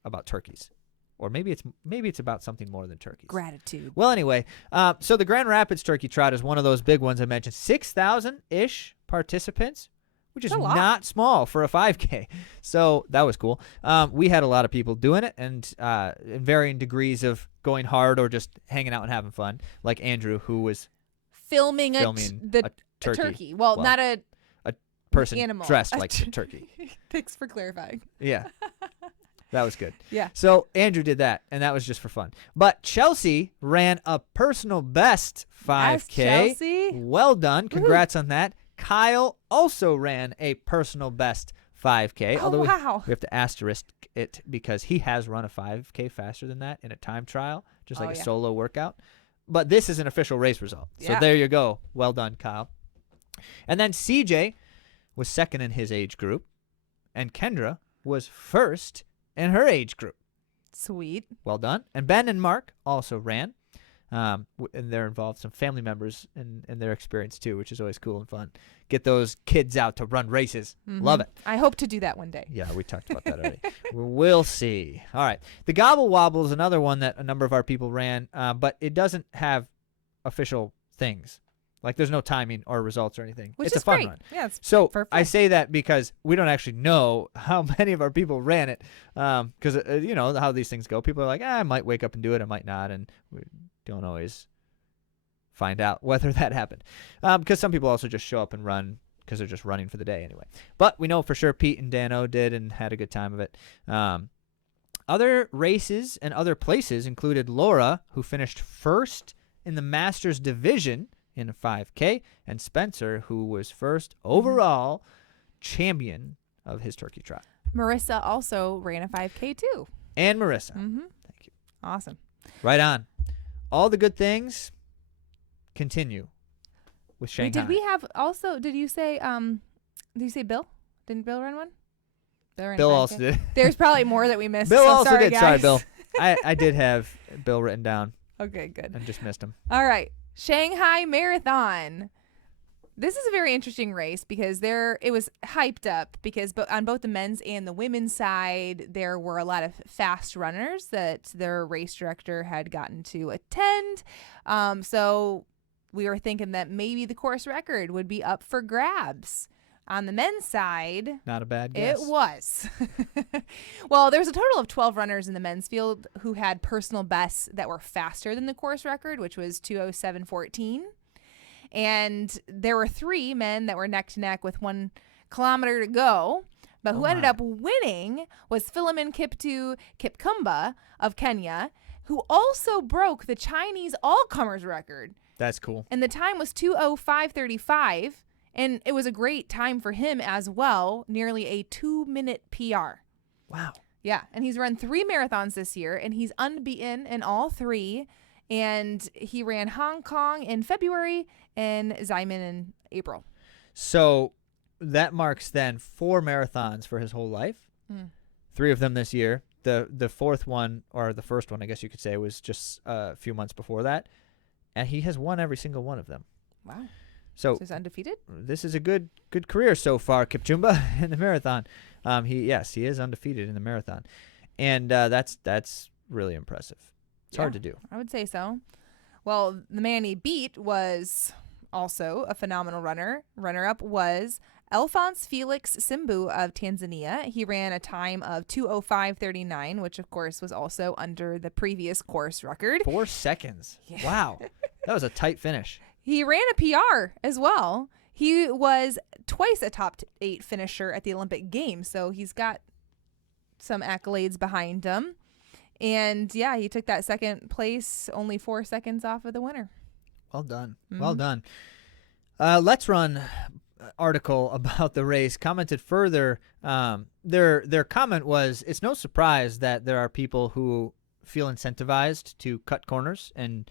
about turkeys. Or maybe it's about something more than turkeys. Gratitude. Well, anyway, so the Grand Rapids Turkey Trot is one of those big ones I mentioned. 6,000-ish participants, which is not small for a 5K. So that was cool. We had a lot of people doing it, and in varying degrees of going hard or just hanging out and having fun, like Andrew, who was filming a turkey. Well, not a person animal dressed like a turkey. Thanks for clarifying. Yeah. That was good. Yeah. So Andrew did that, and that was just for fun. But Chelsea ran a personal best 5K. Yes, Chelsea. Well done. Congrats on that. Kyle also ran a personal best 5K. Oh, wow. We have to asterisk it because he has run a 5K faster than that in a time trial, just like a solo workout. But this is an official race result. So there you go. Well done, Kyle. And then CJ was second in his age group, and Kendra was first in her age group. Sweet. Well done. And Ben and Mark also ran. And they're involved some family members in their experience too, which is always cool and fun. Get those kids out to run races. Love it. I hope to do that one day. Yeah, we talked about that already. We'll see. All right. The Gobble Wobble is another one that a number of our people ran, but it doesn't have official things. Like there's no timing or results or anything. Which it's is a fun great. run. Yeah, it's So for I fun. say that because we don't actually know how many of our people ran it. Because you know how these things go. People are like, I might wake up and do it, I might not, and we don't always find out whether that happened. Because some people also just show up and run because they're just running for the day anyway. But we know for sure Pete and Dano did and had a good time of it. Other races and other places included Laura, who finished first in the Masters division in a 5K, and Spencer, who was first overall champion of his turkey trot. Marissa also ran a 5K too. And Marissa. Mm-hmm. Thank you. Awesome. Right on. All the good things continue with Shanghai. Wait, did we have also? Did you say Bill? Didn't Bill run one? ran a Bill 5K? also did. There's probably more that we missed. Bill so also sorry, did. guys. Sorry, Bill. I did have Bill written down Okay, good. and just missed him. All right. Shanghai Marathon. This is a very interesting race because it was hyped up because on both the men's and the women's side, there were a lot of fast runners that their race director had gotten to attend. So we were thinking that maybe the course record would be up for grabs. On the men's side, Not a bad guess. it was. Well, there's a total of 12 runners in the men's field who had personal bests that were faster than the course record, which was 2:07:14. And there were 3 men that were neck to neck with 1 kilometer to go. But who ended up winning was Philemon Kipkumba of Kenya, who also broke the Chinese all-comers record. That's cool. And the time was 2:05:35. And it was a great time for him as well, nearly a 2-minute PR. Wow. Yeah, and he's run 3 marathons this year, and he's unbeaten in all 3. And he ran Hong Kong in February and Xiamen in April. So that marks then 4 marathons for his whole life. 3 of them this year. The fourth one, or the first one, I guess you could say, was just a few months before that. And he has won every single one of them. Wow. So He's undefeated? this is a good career so far, Kipchumba, in the marathon. He is undefeated in the marathon. And that's really impressive. It's hard to do. I would say so. Well, the man he beat was also a phenomenal runner. Runner-up was Alphonse Felix Simbu of Tanzania. He ran a time of 2:05:39, which of course was also under the previous course record. 4 seconds. Yeah. Wow. That was a tight finish. He ran a PR as well. He was twice a top 8 finisher at the Olympic Games, so he's got some accolades behind him. And yeah, he took that second place only 4 seconds off of the winner. Well done. Well done. Let's Run article about the race commented further. Their comment was, it's no surprise that there are people who feel incentivized to cut corners and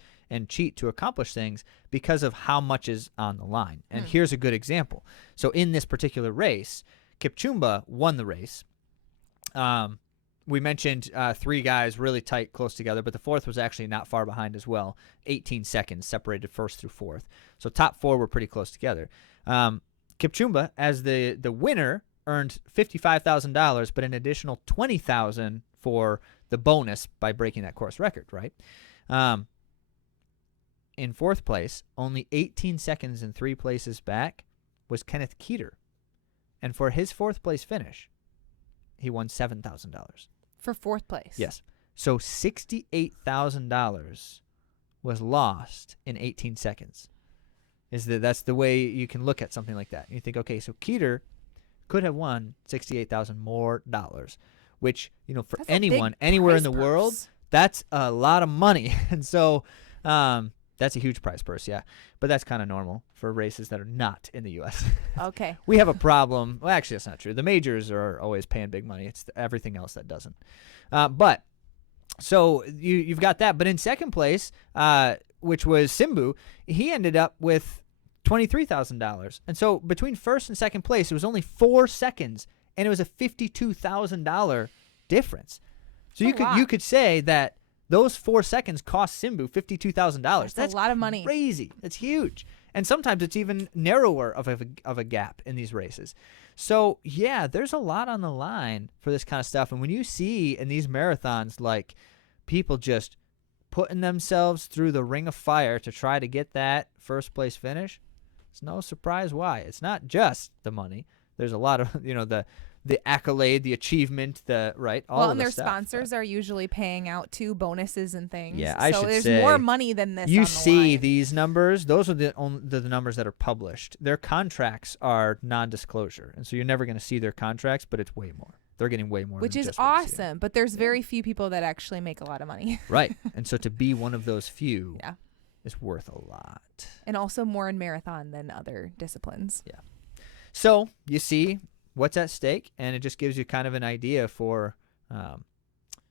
cheat to accomplish things because of how much is on the line. And here's a good example. So in this particular race, Kipchumba won the race. We mentioned 3 guys really tight, close together, but the 4th was actually not far behind as well. 18 seconds separated 1st through 4th. So top 4 were pretty close together. Kipchumba, as the winner, earned $55,000, but an additional $20,000 for the bonus by breaking that course record, right? In 4th place, only 18 seconds and 3 places back, was Kenneth Keeter. And for his 4th place finish, he won $7,000. For 4th place. Yes. So $68,000 was lost in 18 seconds. That's the way you can look at something like that. You think, okay, so Keeter could have won $68,000 more dollars, which, for That's a anyone, big anywhere in the prize world, purse. that's a lot of money. And so that's a huge prize purse, yeah. But that's kind of normal for races that are not in the U.S. Okay. We have a problem. Well, actually, that's not true. The majors are always paying big money. It's everything else that doesn't. But so you've got that. But in 2nd place, which was Simbu, he ended up with $23,000. And so between 1st and 2nd place, it was only 4 seconds, and it was a $52,000 difference. So you could say that Those 4 seconds cost Simbu $52,000. That's a lot of money. Crazy. That's huge. And sometimes it's even narrower of a gap in these races. So, yeah, there's a lot on the line for this kind of stuff. And when you see in these marathons, like, people just putting themselves through the ring of fire to try to get that first place finish, it's no surprise why. It's not just the money. There's a lot of, the accolade, the achievement, all Well, of and the their stuff, sponsors are usually paying out too bonuses and things. Yeah, I so should there's say, more money than this. You on the see line. these numbers; those are the numbers that are published. Their contracts are non-disclosure, and so you're never going to see their contracts. But it's way more. They're getting way more, which than is just what you see. awesome. But there's very few people that actually make a lot of money. Right, and so to be one of those few, Yeah. is worth a lot. And also more in marathon than other disciplines. Yeah. So you see what's at stake, and it just gives you kind of an idea for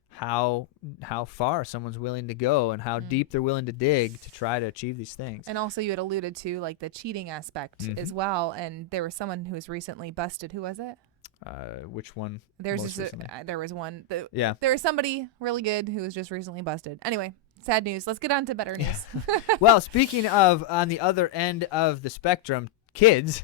how far someone's willing to go and how deep they're willing to dig to try to achieve these things. And also you had alluded to like the cheating aspect as well. And there was someone who was recently busted. Who was it? Which one? There was one. There was somebody really good who was just recently busted. Anyway, sad news. Let's get on to better news. Well, speaking of on the other end of the spectrum, kids,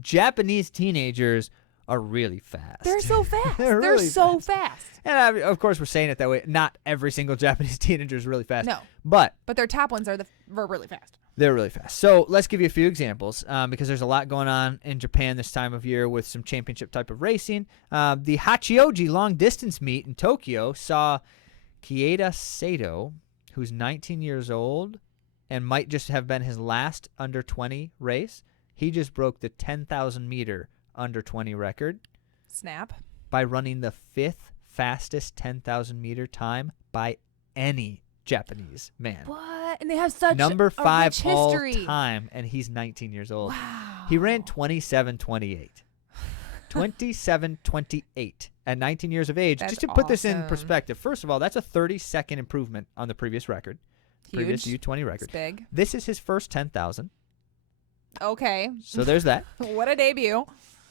Japanese teenagers are really fast. They're so fast. They're really so fast. And of course, we're saying it that way. Not every single Japanese teenager is really fast. No. But their top ones are really fast. They're really fast. So let's give you a few examples because there's a lot going on in Japan this time of year with some championship type of racing. The Hachioji long distance meet in Tokyo saw Kieda Sato, who's 19 years old and might just have been his last under 20 race. He just broke the 10,000 meter under 20 record. Snap. By running the 5th fastest 10,000 meter time by any Japanese man. What? And they have such number 5 rich all history. time, and he's 19 years old. Wow. He ran 27:28. 27:28 at 19 years of age. That's Just to put this in awesome. perspective, first of all, that's a 30-second improvement on the previous record. Previous Huge. U20 record. It's big. This is his first 10,000. Okay. So there's that. What a debut.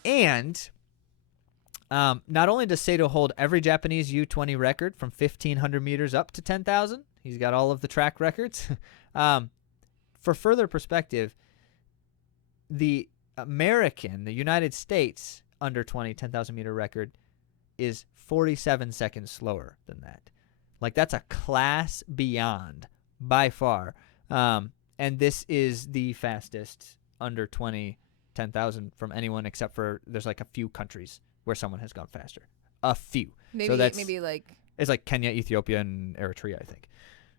And not only does Sato hold every Japanese U20 record from 1,500 meters up to 10,000, he's got all of the track records. For further perspective, the United States under 20 10,000 meter record is 47 seconds slower than that. Like, that's a class beyond by far. And this is the fastest under 20 10,000 from anyone except for there's like a few countries where someone has gone faster. A few. Maybe like. It's like Kenya, Ethiopia, and Eritrea, I think.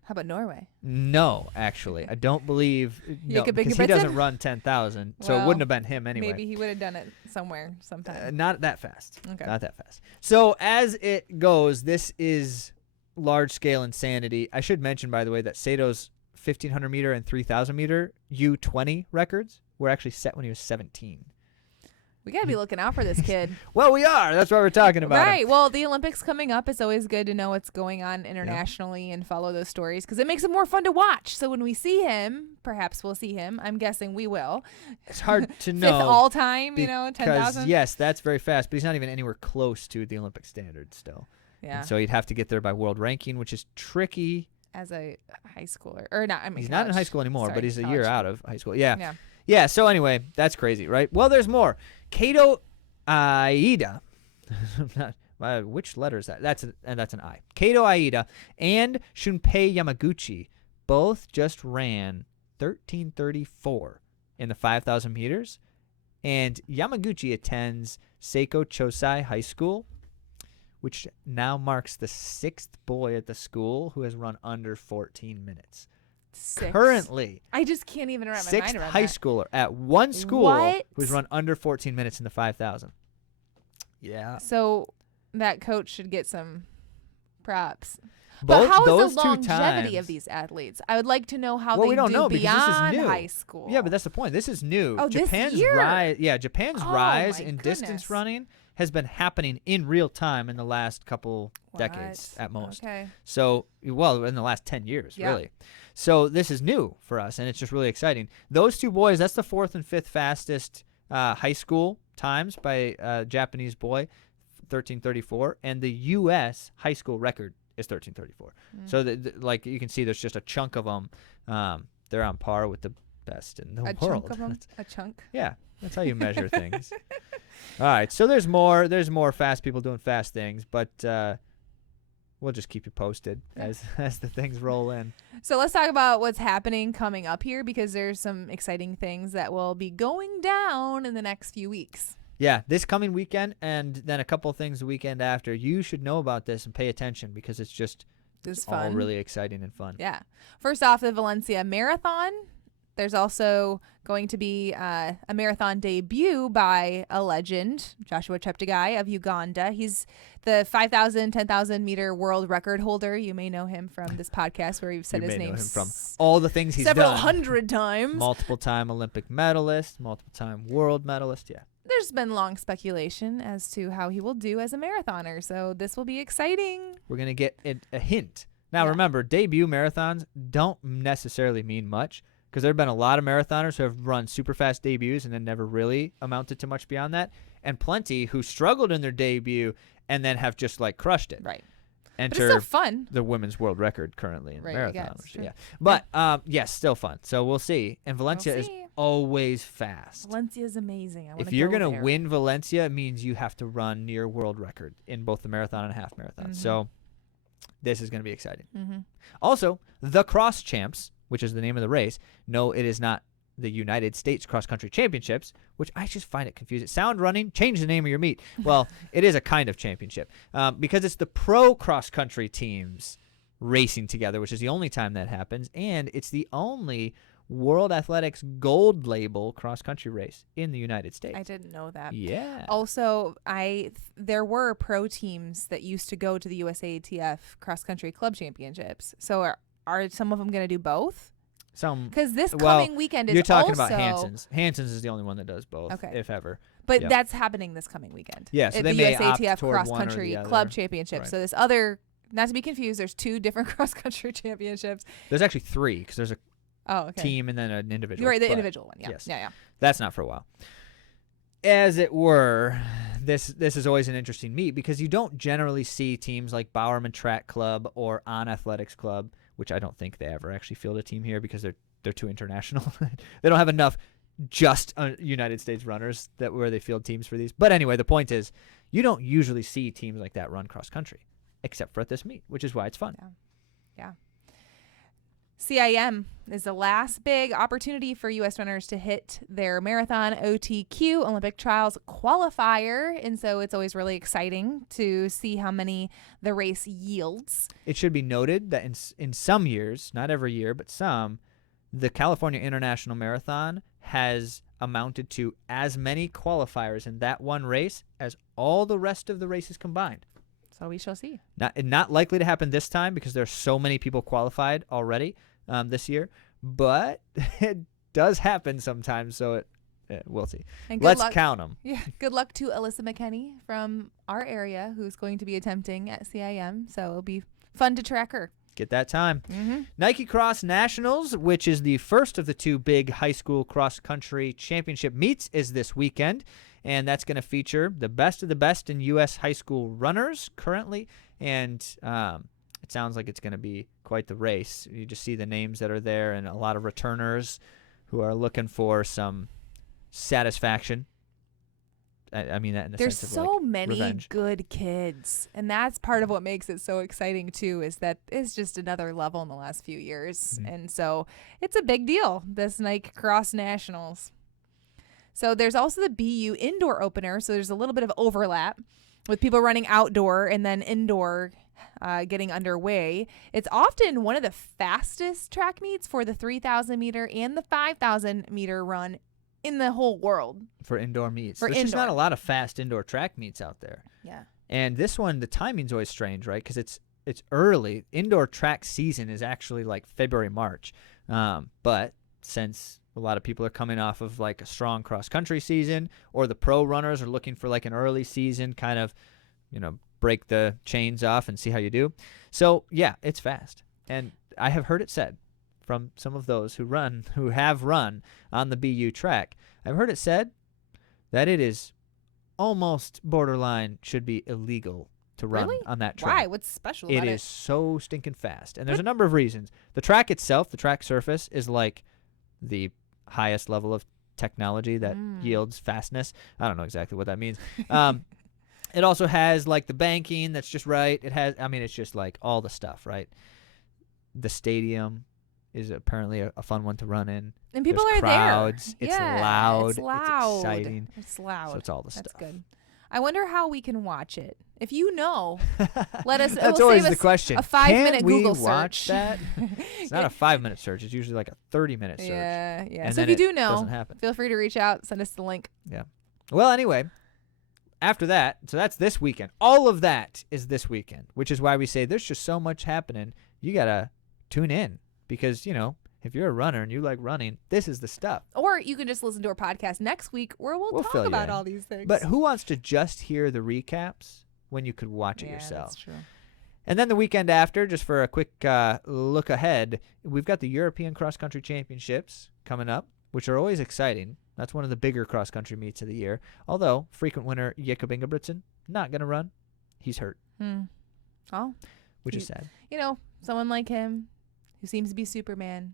How about Norway? No, actually. I don't believe. No, because he doesn't run 10,000, so it wouldn't have been him anyway. Maybe he would have done it somewhere sometime. Not that fast. Okay. Not that fast. So as it goes, this is large-scale insanity. I should mention, by the way, that Sato's 1,500 meter and 3,000 meter U20 records were actually set when he was 17. We got to be looking out for this kid. Well, we are. That's why we're talking about Right. him. Well, the Olympics coming up, it's always good to know what's going on internationally and follow those stories because it makes it more fun to watch. So when we see him, perhaps we'll see him. I'm guessing we will. It's hard to know. 5th all time, 10,000. Because, yes, that's very fast, but he's not even anywhere close to the Olympic standard still. Yeah. And so he'd have to get there by world ranking, which is tricky. As a high schooler. Or not, I mean, He's college. not in high school anymore, Sorry, but he's a college. year out of high school. Yeah. Yeah. Yeah, so anyway, that's crazy, right? Well, there's more. Kato Aida. Which letter is that? That's an I. Kato Aida and Shunpei Yamaguchi both just ran 13:34 in the 5,000 meters. And Yamaguchi attends Seiko Chosai High School, which now marks the 6th boy at the school who has run under 14 minutes. 6. Currently, I just can't even wrap my mind 6th around high that. schooler at one school What? who's run under 14 minutes in the 5,000. Yeah. So that coach should get some props. Both But how those is the two longevity times, of these athletes? I would like to know how Well, they we don't do know because this is beyond new. high school. Yeah, but that's the point. This is new. Oh, this Japan's year? rise. Yeah, Japan's Oh, rise my in goodness. distance running has been happening in real time in the last couple What? decades at most. Okay. So, well, in the last 10 years, Yeah. really. So this is new for us, and it's just really exciting. Those two boys, that's the 4th and 5th fastest high school times by a Japanese boy, 13:34, and the U.S. high school record is 13:34. So like you can see, there's just a chunk of them. They're on par with the best in the world. Chunk of them. A chunk. Yeah, that's how you measure things. All right, so there's more fast people doing fast things, but we'll just keep you posted as the things roll in. So let's talk about what's happening coming up here, because there's some exciting things that will be going down in the next few weeks. Yeah, this coming weekend and then a couple of things the weekend after. You should know about this and pay attention because it's fun. All really exciting and fun. Yeah. First off, the Valencia Marathon. There's also going to be a marathon debut by a legend, Joshua Cheptegei of Uganda. He's the 5,000, 10,000 meter world record holder. You may know him from this podcast where we've said his name from all the things he's several done. hundred times. Multiple-time Olympic medalist, multiple-time world medalist. Yeah. There's been long speculation as to how he will do as a marathoner, so this will be exciting. We're going to get a hint. Now, remember, debut marathons don't necessarily mean much, because there have been a lot of marathoners who have run super fast debuts and then never really amounted to much beyond that, and plenty who struggled in their debut and then have just like crushed it. Right. Enter but it's still fun. The women's world record currently in marathon. Sure. Yeah. But yes, still fun. So we'll see. And Valencia is always fast. Valencia is amazing. If you're going to win Valencia, it means you have to run near world record in both the marathon and half marathon. So this is going to be exciting. Also, the Cross Champs, which is the name of the race. No, it is not the United States Cross Country Championships, which I just find it confusing. Sound running, change the name of your meet. Well, it is a kind of championship because it's the pro cross country teams racing together, which is the only time that happens, and it's the only World Athletics gold label cross country race in the United States. I didn't know that. Yeah. Also, there were pro teams that used to go to the USATF Cross Country Club Championships. So are some of them going to do both? Because this coming weekend is you're talking also, about Hanson's. Hanson's is the only one that does both, if ever. But that's happening this coming weekend. Yeah, so at they the may USATF opt toward Cross one or Country the other. Club Championship. Right. So this other, not to be confused, there's two different cross country championships. There's actually three because there's a team and then an individual. You're right, the individual one. Yeah. Yes. Yeah. That's not for a while. As it were, this is always an interesting meet because you don't generally see teams like Bowerman Track Club or On Athletics Club, which I don't think they ever actually field a team here because they're too international. They don't have enough just United States runners where they field teams for these. But anyway, the point is you don't usually see teams like that run cross country, except for at this meet, which is why it's fun. Yeah. CIM is the last big opportunity for U.S. runners to hit their marathon OTQ Olympic Trials qualifier. And so it's always really exciting to see how many the race yields. It should be noted that in some years, not every year, but some, the California International Marathon has amounted to as many qualifiers in that one race as all the rest of the races combined. So we shall see. Not likely to happen this time because there's so many people qualified already this year, but it does happen sometimes, so we'll see. Let's count them. Yeah, good luck to Alyssa McKenney from our area who's going to be attempting at CIM, so it'll be fun to track her. Get that time. Nike Cross Nationals, which is the first of the two big high school cross-country championship meets, is this weekend, and that's going to feature the best of the best in U.S. high school runners currently, and it sounds like it's going to be quite the race. You just see the names that are there and a lot of returners who are looking for some satisfaction. I mean that in the There's sense of so like many revenge. good kids, and that's part of what makes it so exciting too, is that it's just another level in the last few years. And so it's a big deal, this Nike Cross Nationals. So there's also the BU indoor opener, so there's a little bit of overlap with people running outdoor and then indoor getting underway. It's often one of the fastest track meets for the 3,000 meter and the 5,000 meter run in the whole world. For indoor meets. There's just not a lot of fast indoor track meets out there. Yeah. And this one, the timing's always strange, right? Because it's early. Indoor track season is actually like February, March. But since a lot of people are coming off of like a strong cross-country season, or the pro runners are looking for like an early season, kind of, break the chains off and see how you do. So, yeah, it's fast. And I have heard it said from some of those who have run on the BU track, I've heard it said that it is almost borderline should be illegal to run Really? on that track. Why? What's special It about is so stinking fast. And there's a number of reasons. The track itself, the track surface, is like the highest level of technology that yields fastness. I don't know exactly what that means. It also has like the banking that's just right. It has, I mean, it's just like all the stuff, right? The stadium is apparently a fun one to run in. And people There's are crowds. there. It's Yeah, loud. It's loud. It's exciting. It's loud. So it's all the That's stuff. good. I wonder how we can watch it. If you know, let us. That's we'll always save the us question. A 5-minute Can we Google watch search. that? It's not a 5-minute search. It's usually like a 30-minute search. Yeah. And So then if you it do know, doesn't happen. feel free to reach out. Send us the link. Yeah. Well, anyway, after that, so that's this weekend. All of that is this weekend, which is why we say there's just so much happening. You got to tune in because, you know, if you're a runner and you like running, this is the stuff. Or you can just listen to our podcast next week where we'll fill talk you about in. all these things. But who wants to just hear the recaps when you could watch it yeah, yourself? That's true. And then the weekend after, just for a quick look ahead, we've got the European Cross Country Championships coming up, which are always exciting. That's one of the bigger cross country meets of the year. Although frequent winner Jakob Ingebrigtsen not going to run. He's hurt, Oh, which is sad. you know, someone like him who seems to be Superman,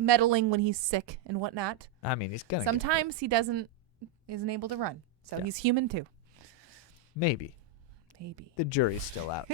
meddling when he's sick and whatnot. I mean, he's going to Sometimes he isn't able to run. So Yeah. he's human too. Maybe. Maybe. The jury's still out.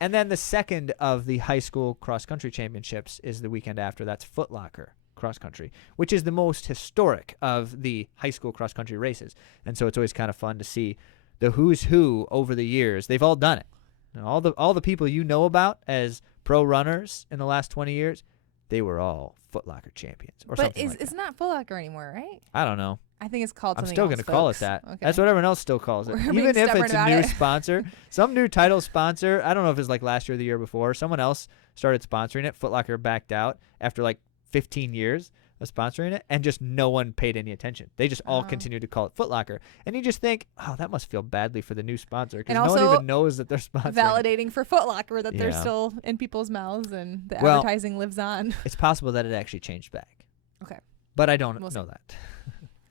And then the second of the high school cross country championships is the weekend after. That's Foot Locker cross country, which is the most historic of the high school cross country races. And so it's always kind of fun to see the who's who over the years. They've all done it. And all the people you know about as pro runners in the last 20 years, they were all Foot Locker champions or But something like it's that. not Foot Locker anymore, right? I don't know. I think it's called I'm something still else, going to call it folks. that. Okay. That's what everyone else still calls it. We're being Even if stubborn it's a about new it. sponsor, some new title sponsor. I don't know if it's like last year or the year before. Someone else started sponsoring it. Foot Locker backed out after like 15 years of sponsoring it, and just no one paid any attention. They just all continued to call it Foot Locker. And you just think, oh, that must feel badly for the new sponsor because And no one also even knows that they're sponsoring. Validating for Foot Locker that they're Yeah. still in people's mouths and the Well, advertising lives on. It's possible that it actually changed back. Okay. But I don't We'll know see. that.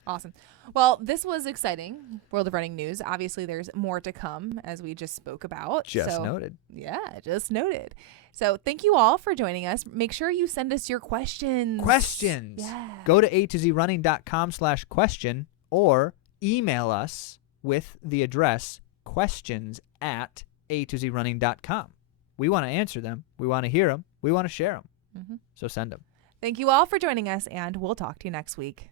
Awesome. Well, this was exciting. World of Running news. Obviously, there's more to come, as we just spoke about. Just noted. Yeah, just noted. So thank you all for joining us. Make sure you send us your questions. Questions. Yeah. Go to AtoZrunning.com/question or email us with the address questions@AtoZrunning.com. We want to answer them. We want to hear them. We want to share them. Mhm. So send them. Thank you all for joining us, and we'll talk to you next week.